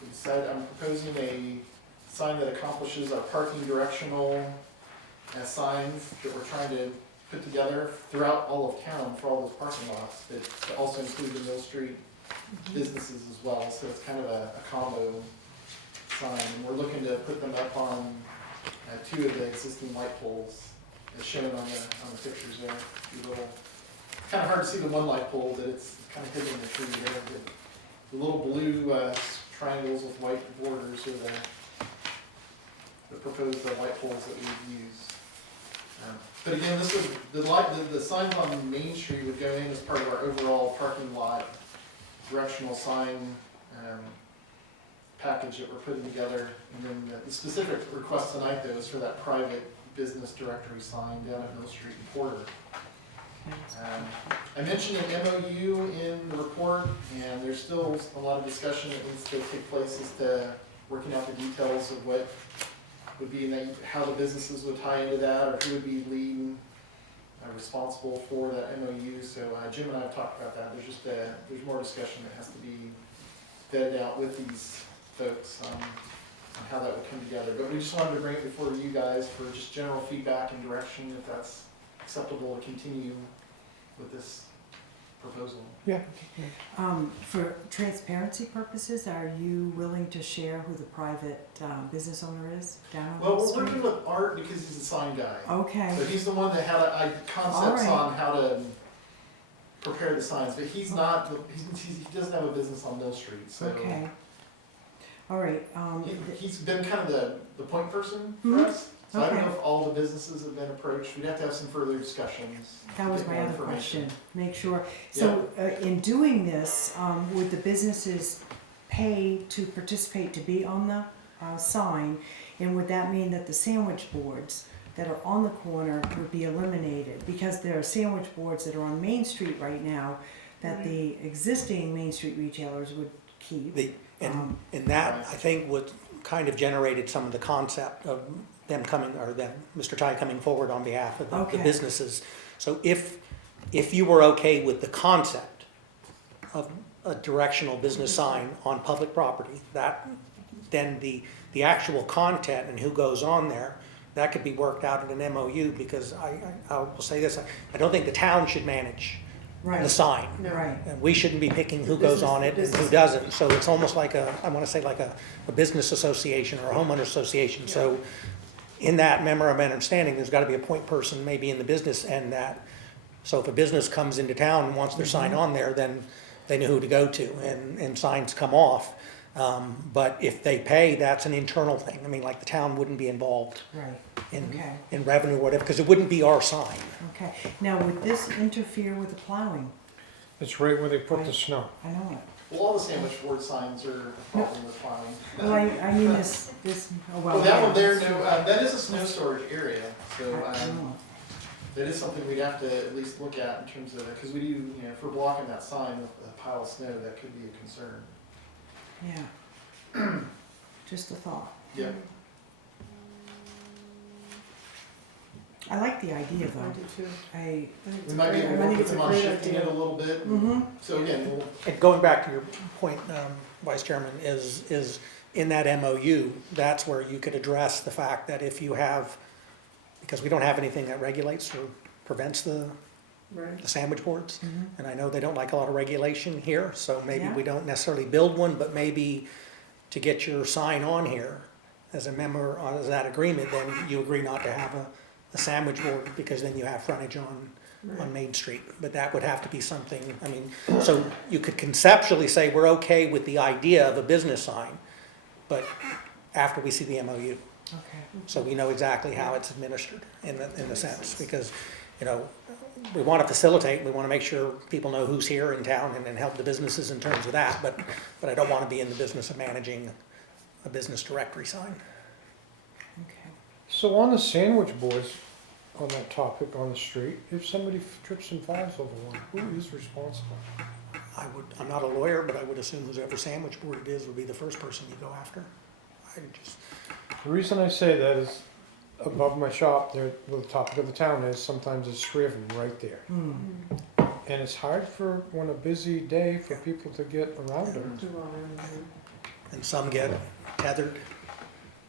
We decided I'm proposing a sign that accomplishes our parking directional signs that we're trying to put together throughout all of town for all those parking lots, that also include the Mill Street businesses as well. So it's kind of a combo sign. And we're looking to put them up on two of the existing light poles, as shown on the pictures there. It's kind of hard to see the one light pole, but it's kind of hidden in the tree there. The little blue triangles with white borders are the proposed light poles that we would use. But again, this would, the signs on Main Street would go in as part of our overall parking lot directional sign package that we're putting together. And then the specific request tonight, though, is for that private business directory sign down at Mill Street and Porter. I mentioned an MOU in the report, and there's still a lot of discussion that needs to take place as to working out the details of what would be, how the businesses would tie into that, or who would be lead responsible for that MOU. So Jim and I have talked about that. There's more discussion that has to be vetted out with these folks on how that would come together. But we just wanted to bring it before you guys for just general feedback and direction, if that's acceptable to continue with this proposal. Yeah. For transparency purposes, are you willing to share who the private business owner is down on Well, the we're street? working with Art because he's a sign guy. Okay, So he's the one that had concepts Alright. on how to prepare the signs, but he's not, he doesn't have a business on Mill Street, so. okay. All right, He's been kind of the point person for Mhm. us. So I don't Okay. know if all the businesses have been approached. We'd have to have some further discussions. that was get my more other information. question, make sure. So, in doing this, would the businesses pay to participate to be on the sign? And would that mean that the sandwich boards that are on the corner would be eliminated? Because there are sandwich boards that are on Main Street right now that the existing Main Street retailers would keep. And that, I think, what kind of generated some of the concept of them coming, or them, Mr. Ty coming forward on behalf of the Okay. businesses. So if you were okay with the concept of a directional business sign on public property, then the actual content and who goes on there, that could be worked out in an MOU, because I will say this, I don't think the town should manage the Right, sign. right. And we shouldn't be picking who goes on it and who doesn't. So it's almost like I want to say like a business association or a homeowner association. So in that memorandum of understanding, there's got to be a point person maybe in the business end that. So if a business comes into town and wants their sign on there, then they know who to go to, and signs come off. But if they pay, that's an internal thing. I mean, like the town wouldn't be involved Right, in okay, revenue or whatever, because it wouldn't be our sign. okay. Now, would this interfere with the plowing? It's right where they put the snow. I know it. Well, all the sandwich board signs are a problem with plowing. Well, I mean, this, oh, well. Well, that yeah, one there, that's no, true. that is a snow storage area, so, I know. that is something we'd have to at least look at in terms of, because we do, if we're blocking that sign with a pile of snow, that could be a concern. Yeah. Just a thought. Yeah. I like the idea I though. do too. I, I think it's We a might be great- able to I work think with it's a them on great shifting it idea. a little bit. mm-hmm, So again, we'll, And going back to your point, Vice Chairman, is in that MOU, that's where you could address the fact that if you have, because we don't have anything that regulates or prevents the Right. sandwich boards, mm-hmm. and I know they don't like a lot of regulation here, so maybe Yeah. we don't necessarily build one, but maybe to get your sign on here as a member, as that agreement, then you agree not to have a sandwich board, because then you have frontage on Main Street. But that would have to be something, I mean, so you could conceptually say, we're okay with the idea of a business sign, but after we see the MOU, Okay. so we know exactly how it's administered in the sense, because, you know, we want to facilitate, we want to make sure people know who's here in town and help the businesses in terms of that, but I don't want to be in the business of managing a business directory sign. Okay. So on the sandwich boards, on that topic on the street, if somebody trips and falls over one, who is responsible? I'm not a lawyer, but I would assume whoever sandwich board it is would be the first person you go after. I just, The reason I say that is above my shop there, where the topic of the town is, sometimes there's 3 of them right there. Hmm. And it's hard for, when a busy day, for people to get around them. and some get tethered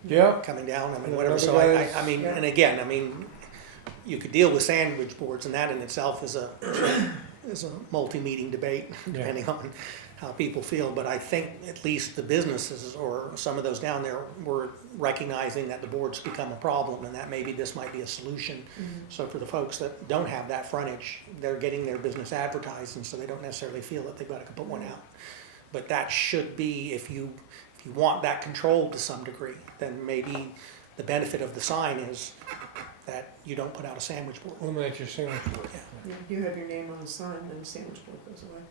Yeah, coming down, I mean, And whatever, so another I guy's- mean, yeah. and again, I mean, you could deal with sandwich boards, and that in itself is a multi-meeting debate, yeah. depending on how people feel, but I think at least the businesses, or some of those down there, were recognizing that the board's become a problem, and that maybe this might be a solution. So for the folks that don't have that frontage, they're getting their business advertised, and so they don't necessarily feel that they've got to put one out. But that should be, if you want that controlled to some degree, then maybe the benefit of the sign is that you don't put out a sandwich board. Eliminate your sandwich board. Yeah, you have your name on the sign, then the sandwich board goes away.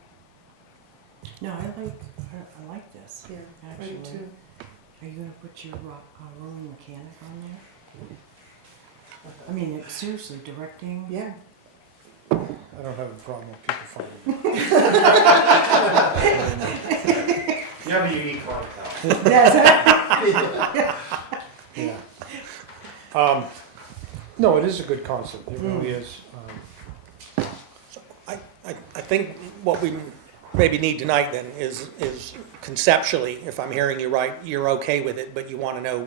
No, I like this, Yeah, I do actually. too. Are you gonna put your roaming mechanic on there? I mean, it's seriously directing. Yeah. I don't have a problem with people finding it. You have a unique clientele. That's Yeah. No, it is a good concept, it really is. I think what we maybe need tonight then is conceptually, if I'm hearing you right, you're okay with it, but you want to know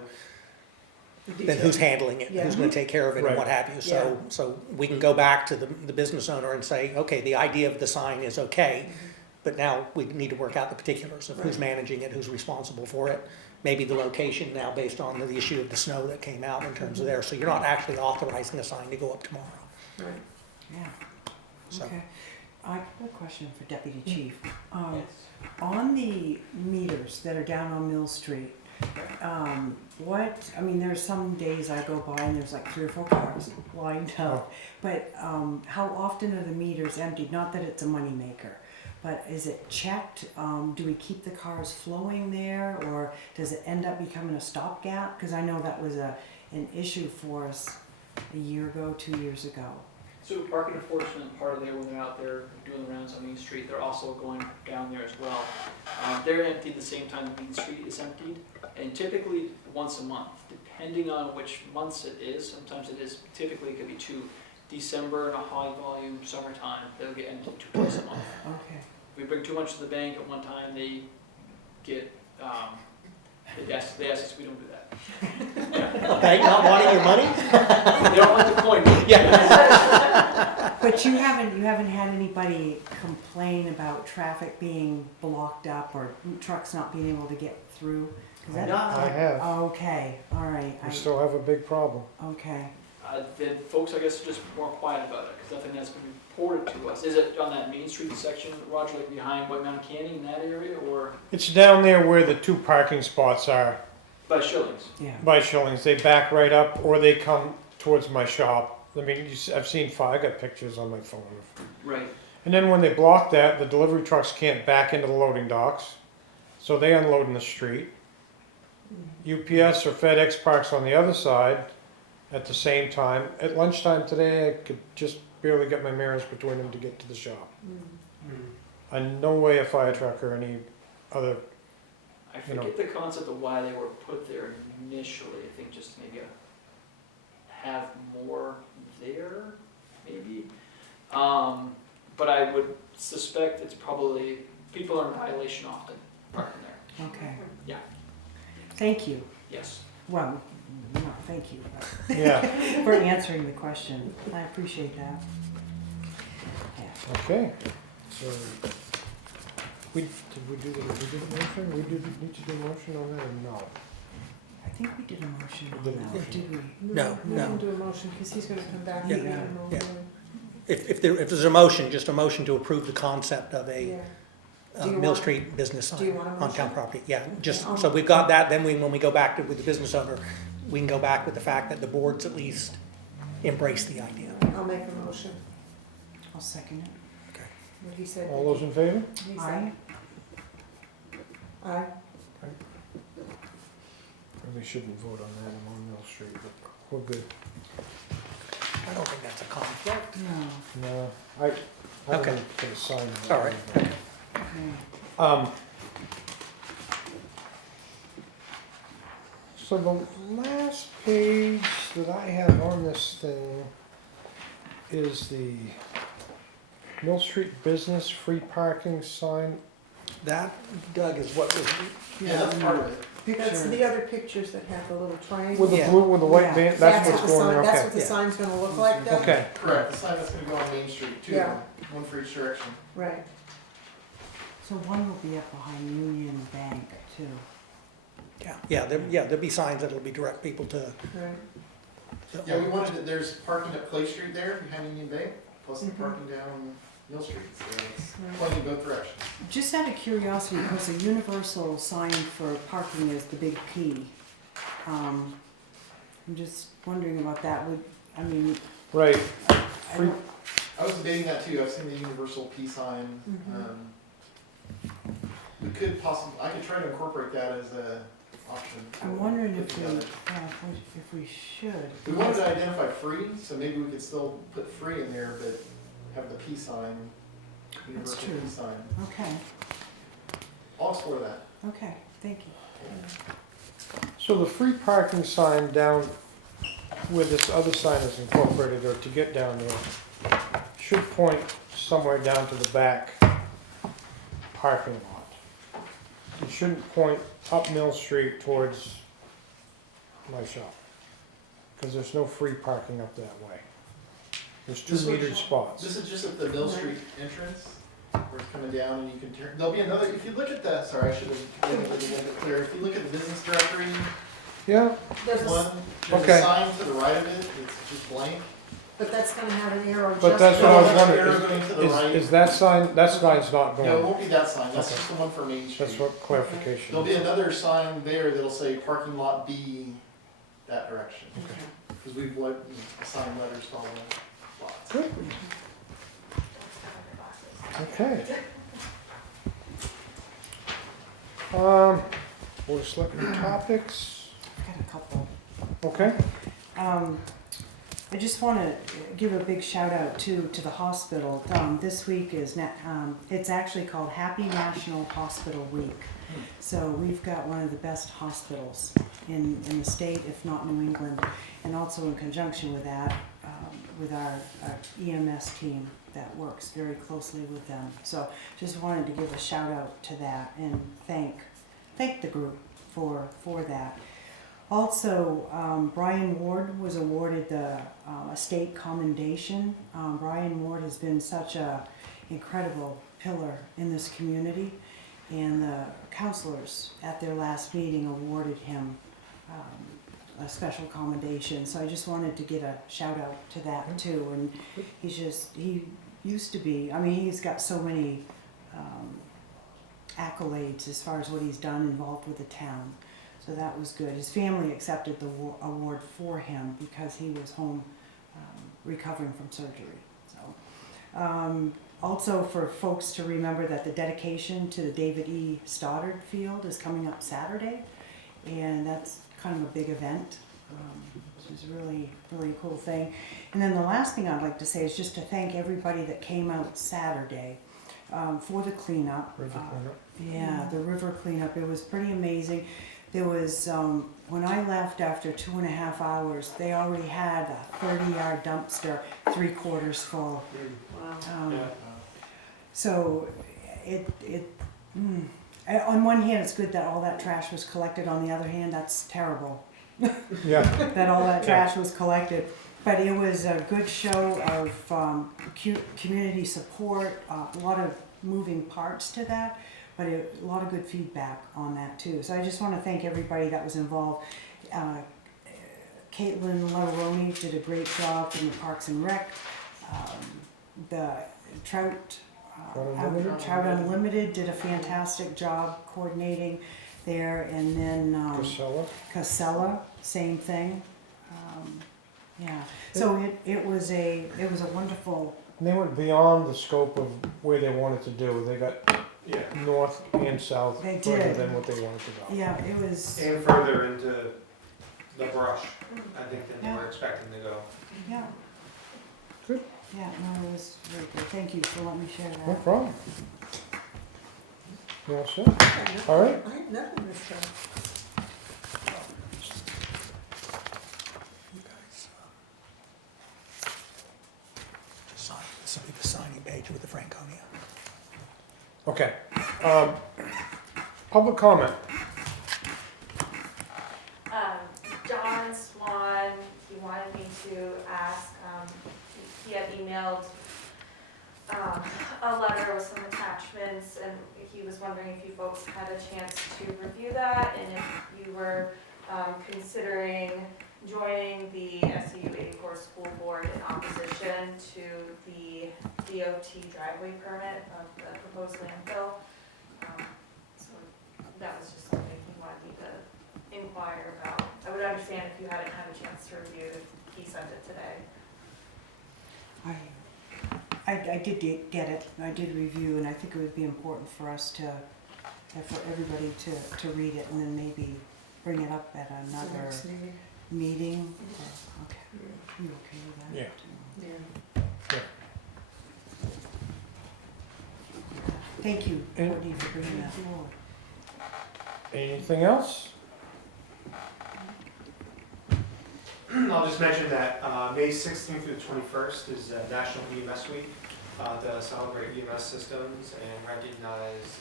then who's handling it, who's going to take care of it and what have you. So we can go back to the business owner and say, okay, the idea of the sign is okay, but now we need to work out the particulars of who's managing it, who's responsible for it. Maybe the location now based on the issue of the snow that came out in terms of there. So you're not actually authorizing a sign to go up tomorrow. Right. Yeah, So- okay. I have a question for Deputy Chief. On the meters that are down on Mill Street, I mean, there's some days I go by and there's like 3 or 4 cars lined up. But how often are the meters emptied? Not that it's a moneymaker, but is it checked? Do we keep the cars flowing there, or does it end up becoming a stopgap? Because I know that was an issue for us a year ago, 2 years ago. So parking enforcement, part of there, when they're out there doing the rounds on Main Street, they're also going down there as well. They're emptied the same time Main Street is emptied, and typically once a month, depending on which months it is. Sometimes typically it could be 2. December and a high volume summertime, they'll get emptied twice a month. Okay. If we bring too much to the bank at one time, they get, they ask us, we don't do that. Bank not wanting your money? They don't want the coin. Yeah. But you haven't had anybody complain about traffic being blocked up or trucks not being able to get through? 'Cause that- I have, Okay, all right. we still have a big problem. Okay. The folks, I guess, are just more quiet about it, because nothing has been reported to us. Is it on that Main Street section, Roger, like behind White Mountain Canyon, in that area, or It's down there where the 2 parking spots are by Shillings? Yeah. by Shillings. They back right up or they come towards my shop. I mean, I've seen 5, I got pictures on my phone. Right. And then when they block that, the delivery trucks can't back into the loading docks. So they unload in the street. UPS or FedEx parks on the other side at the same time. At lunchtime today, I could just barely get my mirrors between them to get to the shop. And no way a fire truck or any other. I You know. forget the concept of why they were put there initially. I think just maybe a have more there, maybe. But I would suspect it's probably, people are in violation often parking there. Okay. Yeah. Thank you. Yes. Well, no, thank you Yeah, for answering the question. I appreciate that. Yeah. okay. So, did we do the motion? We need to do a motion on that or no? I think we did a motion We did a on that, motion. did we? No, We no. can do a motion, because he's gonna come back. Yeah, and get him over yeah. there. If there's a motion, just a motion to approve the concept of a Yeah. Do you Mill want- Street business do you sign want a on motion? town property. Yeah, just, Okay. so we've got that, then when we go back with the business owner, we can go back with the fact that the boards at least embrace the idea. I'll make a motion, I'll second it. what he said. All those in favor? He said Aye. aye. We shouldn't vote on that on Mill Street, but we're good. I don't think that's a conflict. No. No, I Okay. wouldn't put a sign on it. All right. Okay. So the last page that I have on this thing is the Mill Street Business Free Parking sign. That, Doug, is what was, Yeah, that's part of it. That's Picture. the other pictures that have the little triangle. With the Yeah. blue, with the white Yeah. band, that's what's what the going sign- there, That's okay. what the Yeah. sign's gonna look like, Doug? Okay, Correct, the sign that's gonna go on Main Street, two of Yeah. them, one for each direction. Right. So one will be up behind Union Bank too. there'll be signs that'll be direct people to. Right. Yeah, we wanted, there's parking at Clay Street there behind Union Bank, plus the Mhm. parking down Mill Street, so it's Right. plenty in both directions. Just out of curiosity, because the universal sign for parking is the big P. I'm just wondering about that. I mean, right. I Free- don't, I was debating that too, I've seen the universal P sign. Mhm. We could possibly, I could try to incorporate that as a option. I'm wondering Put if we, together. if we should. We wanted to identify free, so maybe we could still put free in there, but have the P sign, universal true. P sign. Okay, I'll explore that. okay, thank you. So the free parking sign down where this other sign is incorporated, or to get down there, should point somewhere down to the back parking lot. It shouldn't point up Mill Street towards my shop, because there's no free parking up that way. There's two This one- metered spots. This is just at the Mill Street entrance, where it's coming down and you can turn, there'll be another, if you look at that, sorry, I should have made it a little bit clearer. If you look at the business directory, Yeah, There's a, one, there's Okay. a sign to the right of it, it's just blank. but that's gonna have an arrow just. but that's what I was There's an arrow wondering, going to the right. is that sign, that sign's not No, it going? won't be that sign, that's Okay. just the one for Main Street. That's what clarification. There'll be another sign there that'll say parking lot B, that direction. Because we've assigned letters to all the lots. Good. Okay. Board of Selectmen topics, I've got a couple. okay? I just want to give a big shout out to the hospital. This week is, it's actually called Happy National Hospital Week. So we've got one of the best hospitals in the state, if not New England. And also in conjunction with that, with our EMS team that works very closely with them. So just wanted to give a shout out to that and thank the group for that. Also, Brian Ward was awarded the estate commendation. Brian Ward has been such a incredible pillar in this community, and the counselors at their last meeting awarded him a special commendation. So I just wanted to get a shout out to that too. And he used to be, I mean, he's got so many accolades as far as what he's done involved with the town. So that was good. His family accepted the award for him because he was home recovering from surgery. So, also for folks to remember that the dedication to the David E. Stoddard Field is coming up Saturday, and that's kind of a big event. Which is really, really a cool thing. And then the last thing I'd like to say is just to thank everybody that came out Saturday for the cleanup. River cleanup. Yeah, the river cleanup. It was pretty amazing. There was, when I left after 2.5 hours, they already had a 30-yard dumpster, 3/4 full. Wow. Yeah. So on one hand, it's good that all that trash was collected. On the other hand, that's terrible Yeah, that all that trash was collected. But it was a good show of community support, a lot of moving parts to that, but a lot of good feedback on that too. So I just want to thank everybody that was involved. Caitlin Lavaroni did a great job from the Parks and Rec. The Trout Unlimited did a fantastic job coordinating there, and then Casella. Casella, same thing. Yeah, so it was a wonderful. And they went beyond the scope of where they wanted to do. They got Yeah, north and south They further did. than what they wanted to go. Yeah, it was. and further into the brush, I think, than they were expecting to go. Yeah. Good. Yeah, no, it was very good. Thank you for letting me share that. No problem. You all set? All right. I had nothing this time. You guys, sign the signing page with the Franconia. Okay. Public comment. John Swan, he wanted me to ask, he had emailed a letter with some attachments, and he was wondering if you folks had a chance to review that, and if you were considering joining the SU 84 School Board in opposition to the DOT driveway permit of the proposed landfill. So that was just something he wanted me to inquire about. I would understand if you hadn't had a chance to review it, if he sent it today. I did get it. I did review, and I think it would be important for us for everybody to read it, and then maybe bring it up at another Next meeting. meeting. Okay. You okay with that? Yeah. Yeah. Thank you, And- Courtney, for bringing that forward. Anything else? I'll just mention that May 16th through the 21st is National EMS Week to celebrate EMS systems and recognize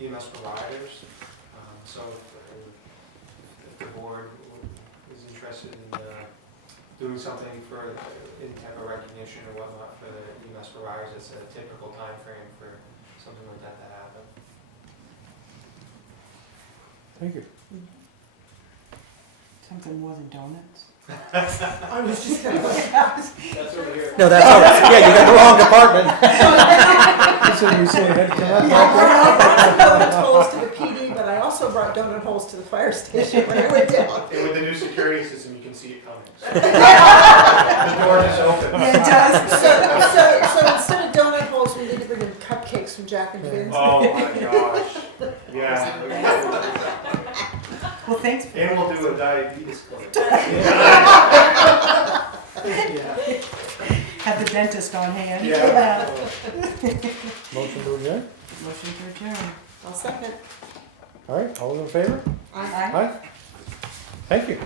EMS providers. So if the board is interested in doing something for any type of recognition or whatnot for the EMS providers, it's a typical time frame for something like that to happen. Thank you. Something more than donuts? I was just gonna That's over here. No, that's all right. Yeah, you got the wrong department. So you say head to I brought donut holes to the PD, but I also brought donut holes to the fire station when I went down. And with the new security system, you can see it coming. So the door is open. Yeah, it does. So instead of donut holes, we need to bring in cupcakes from Jack and Finn's. Oh my gosh. Yeah. Well, thanks. And we'll do a diabetes clinic. Have the dentist on hand. Yeah. Motion to adjourn? Motion to adjourn. I'll second. All right, all in favor? I Aye. Aye. Thank you.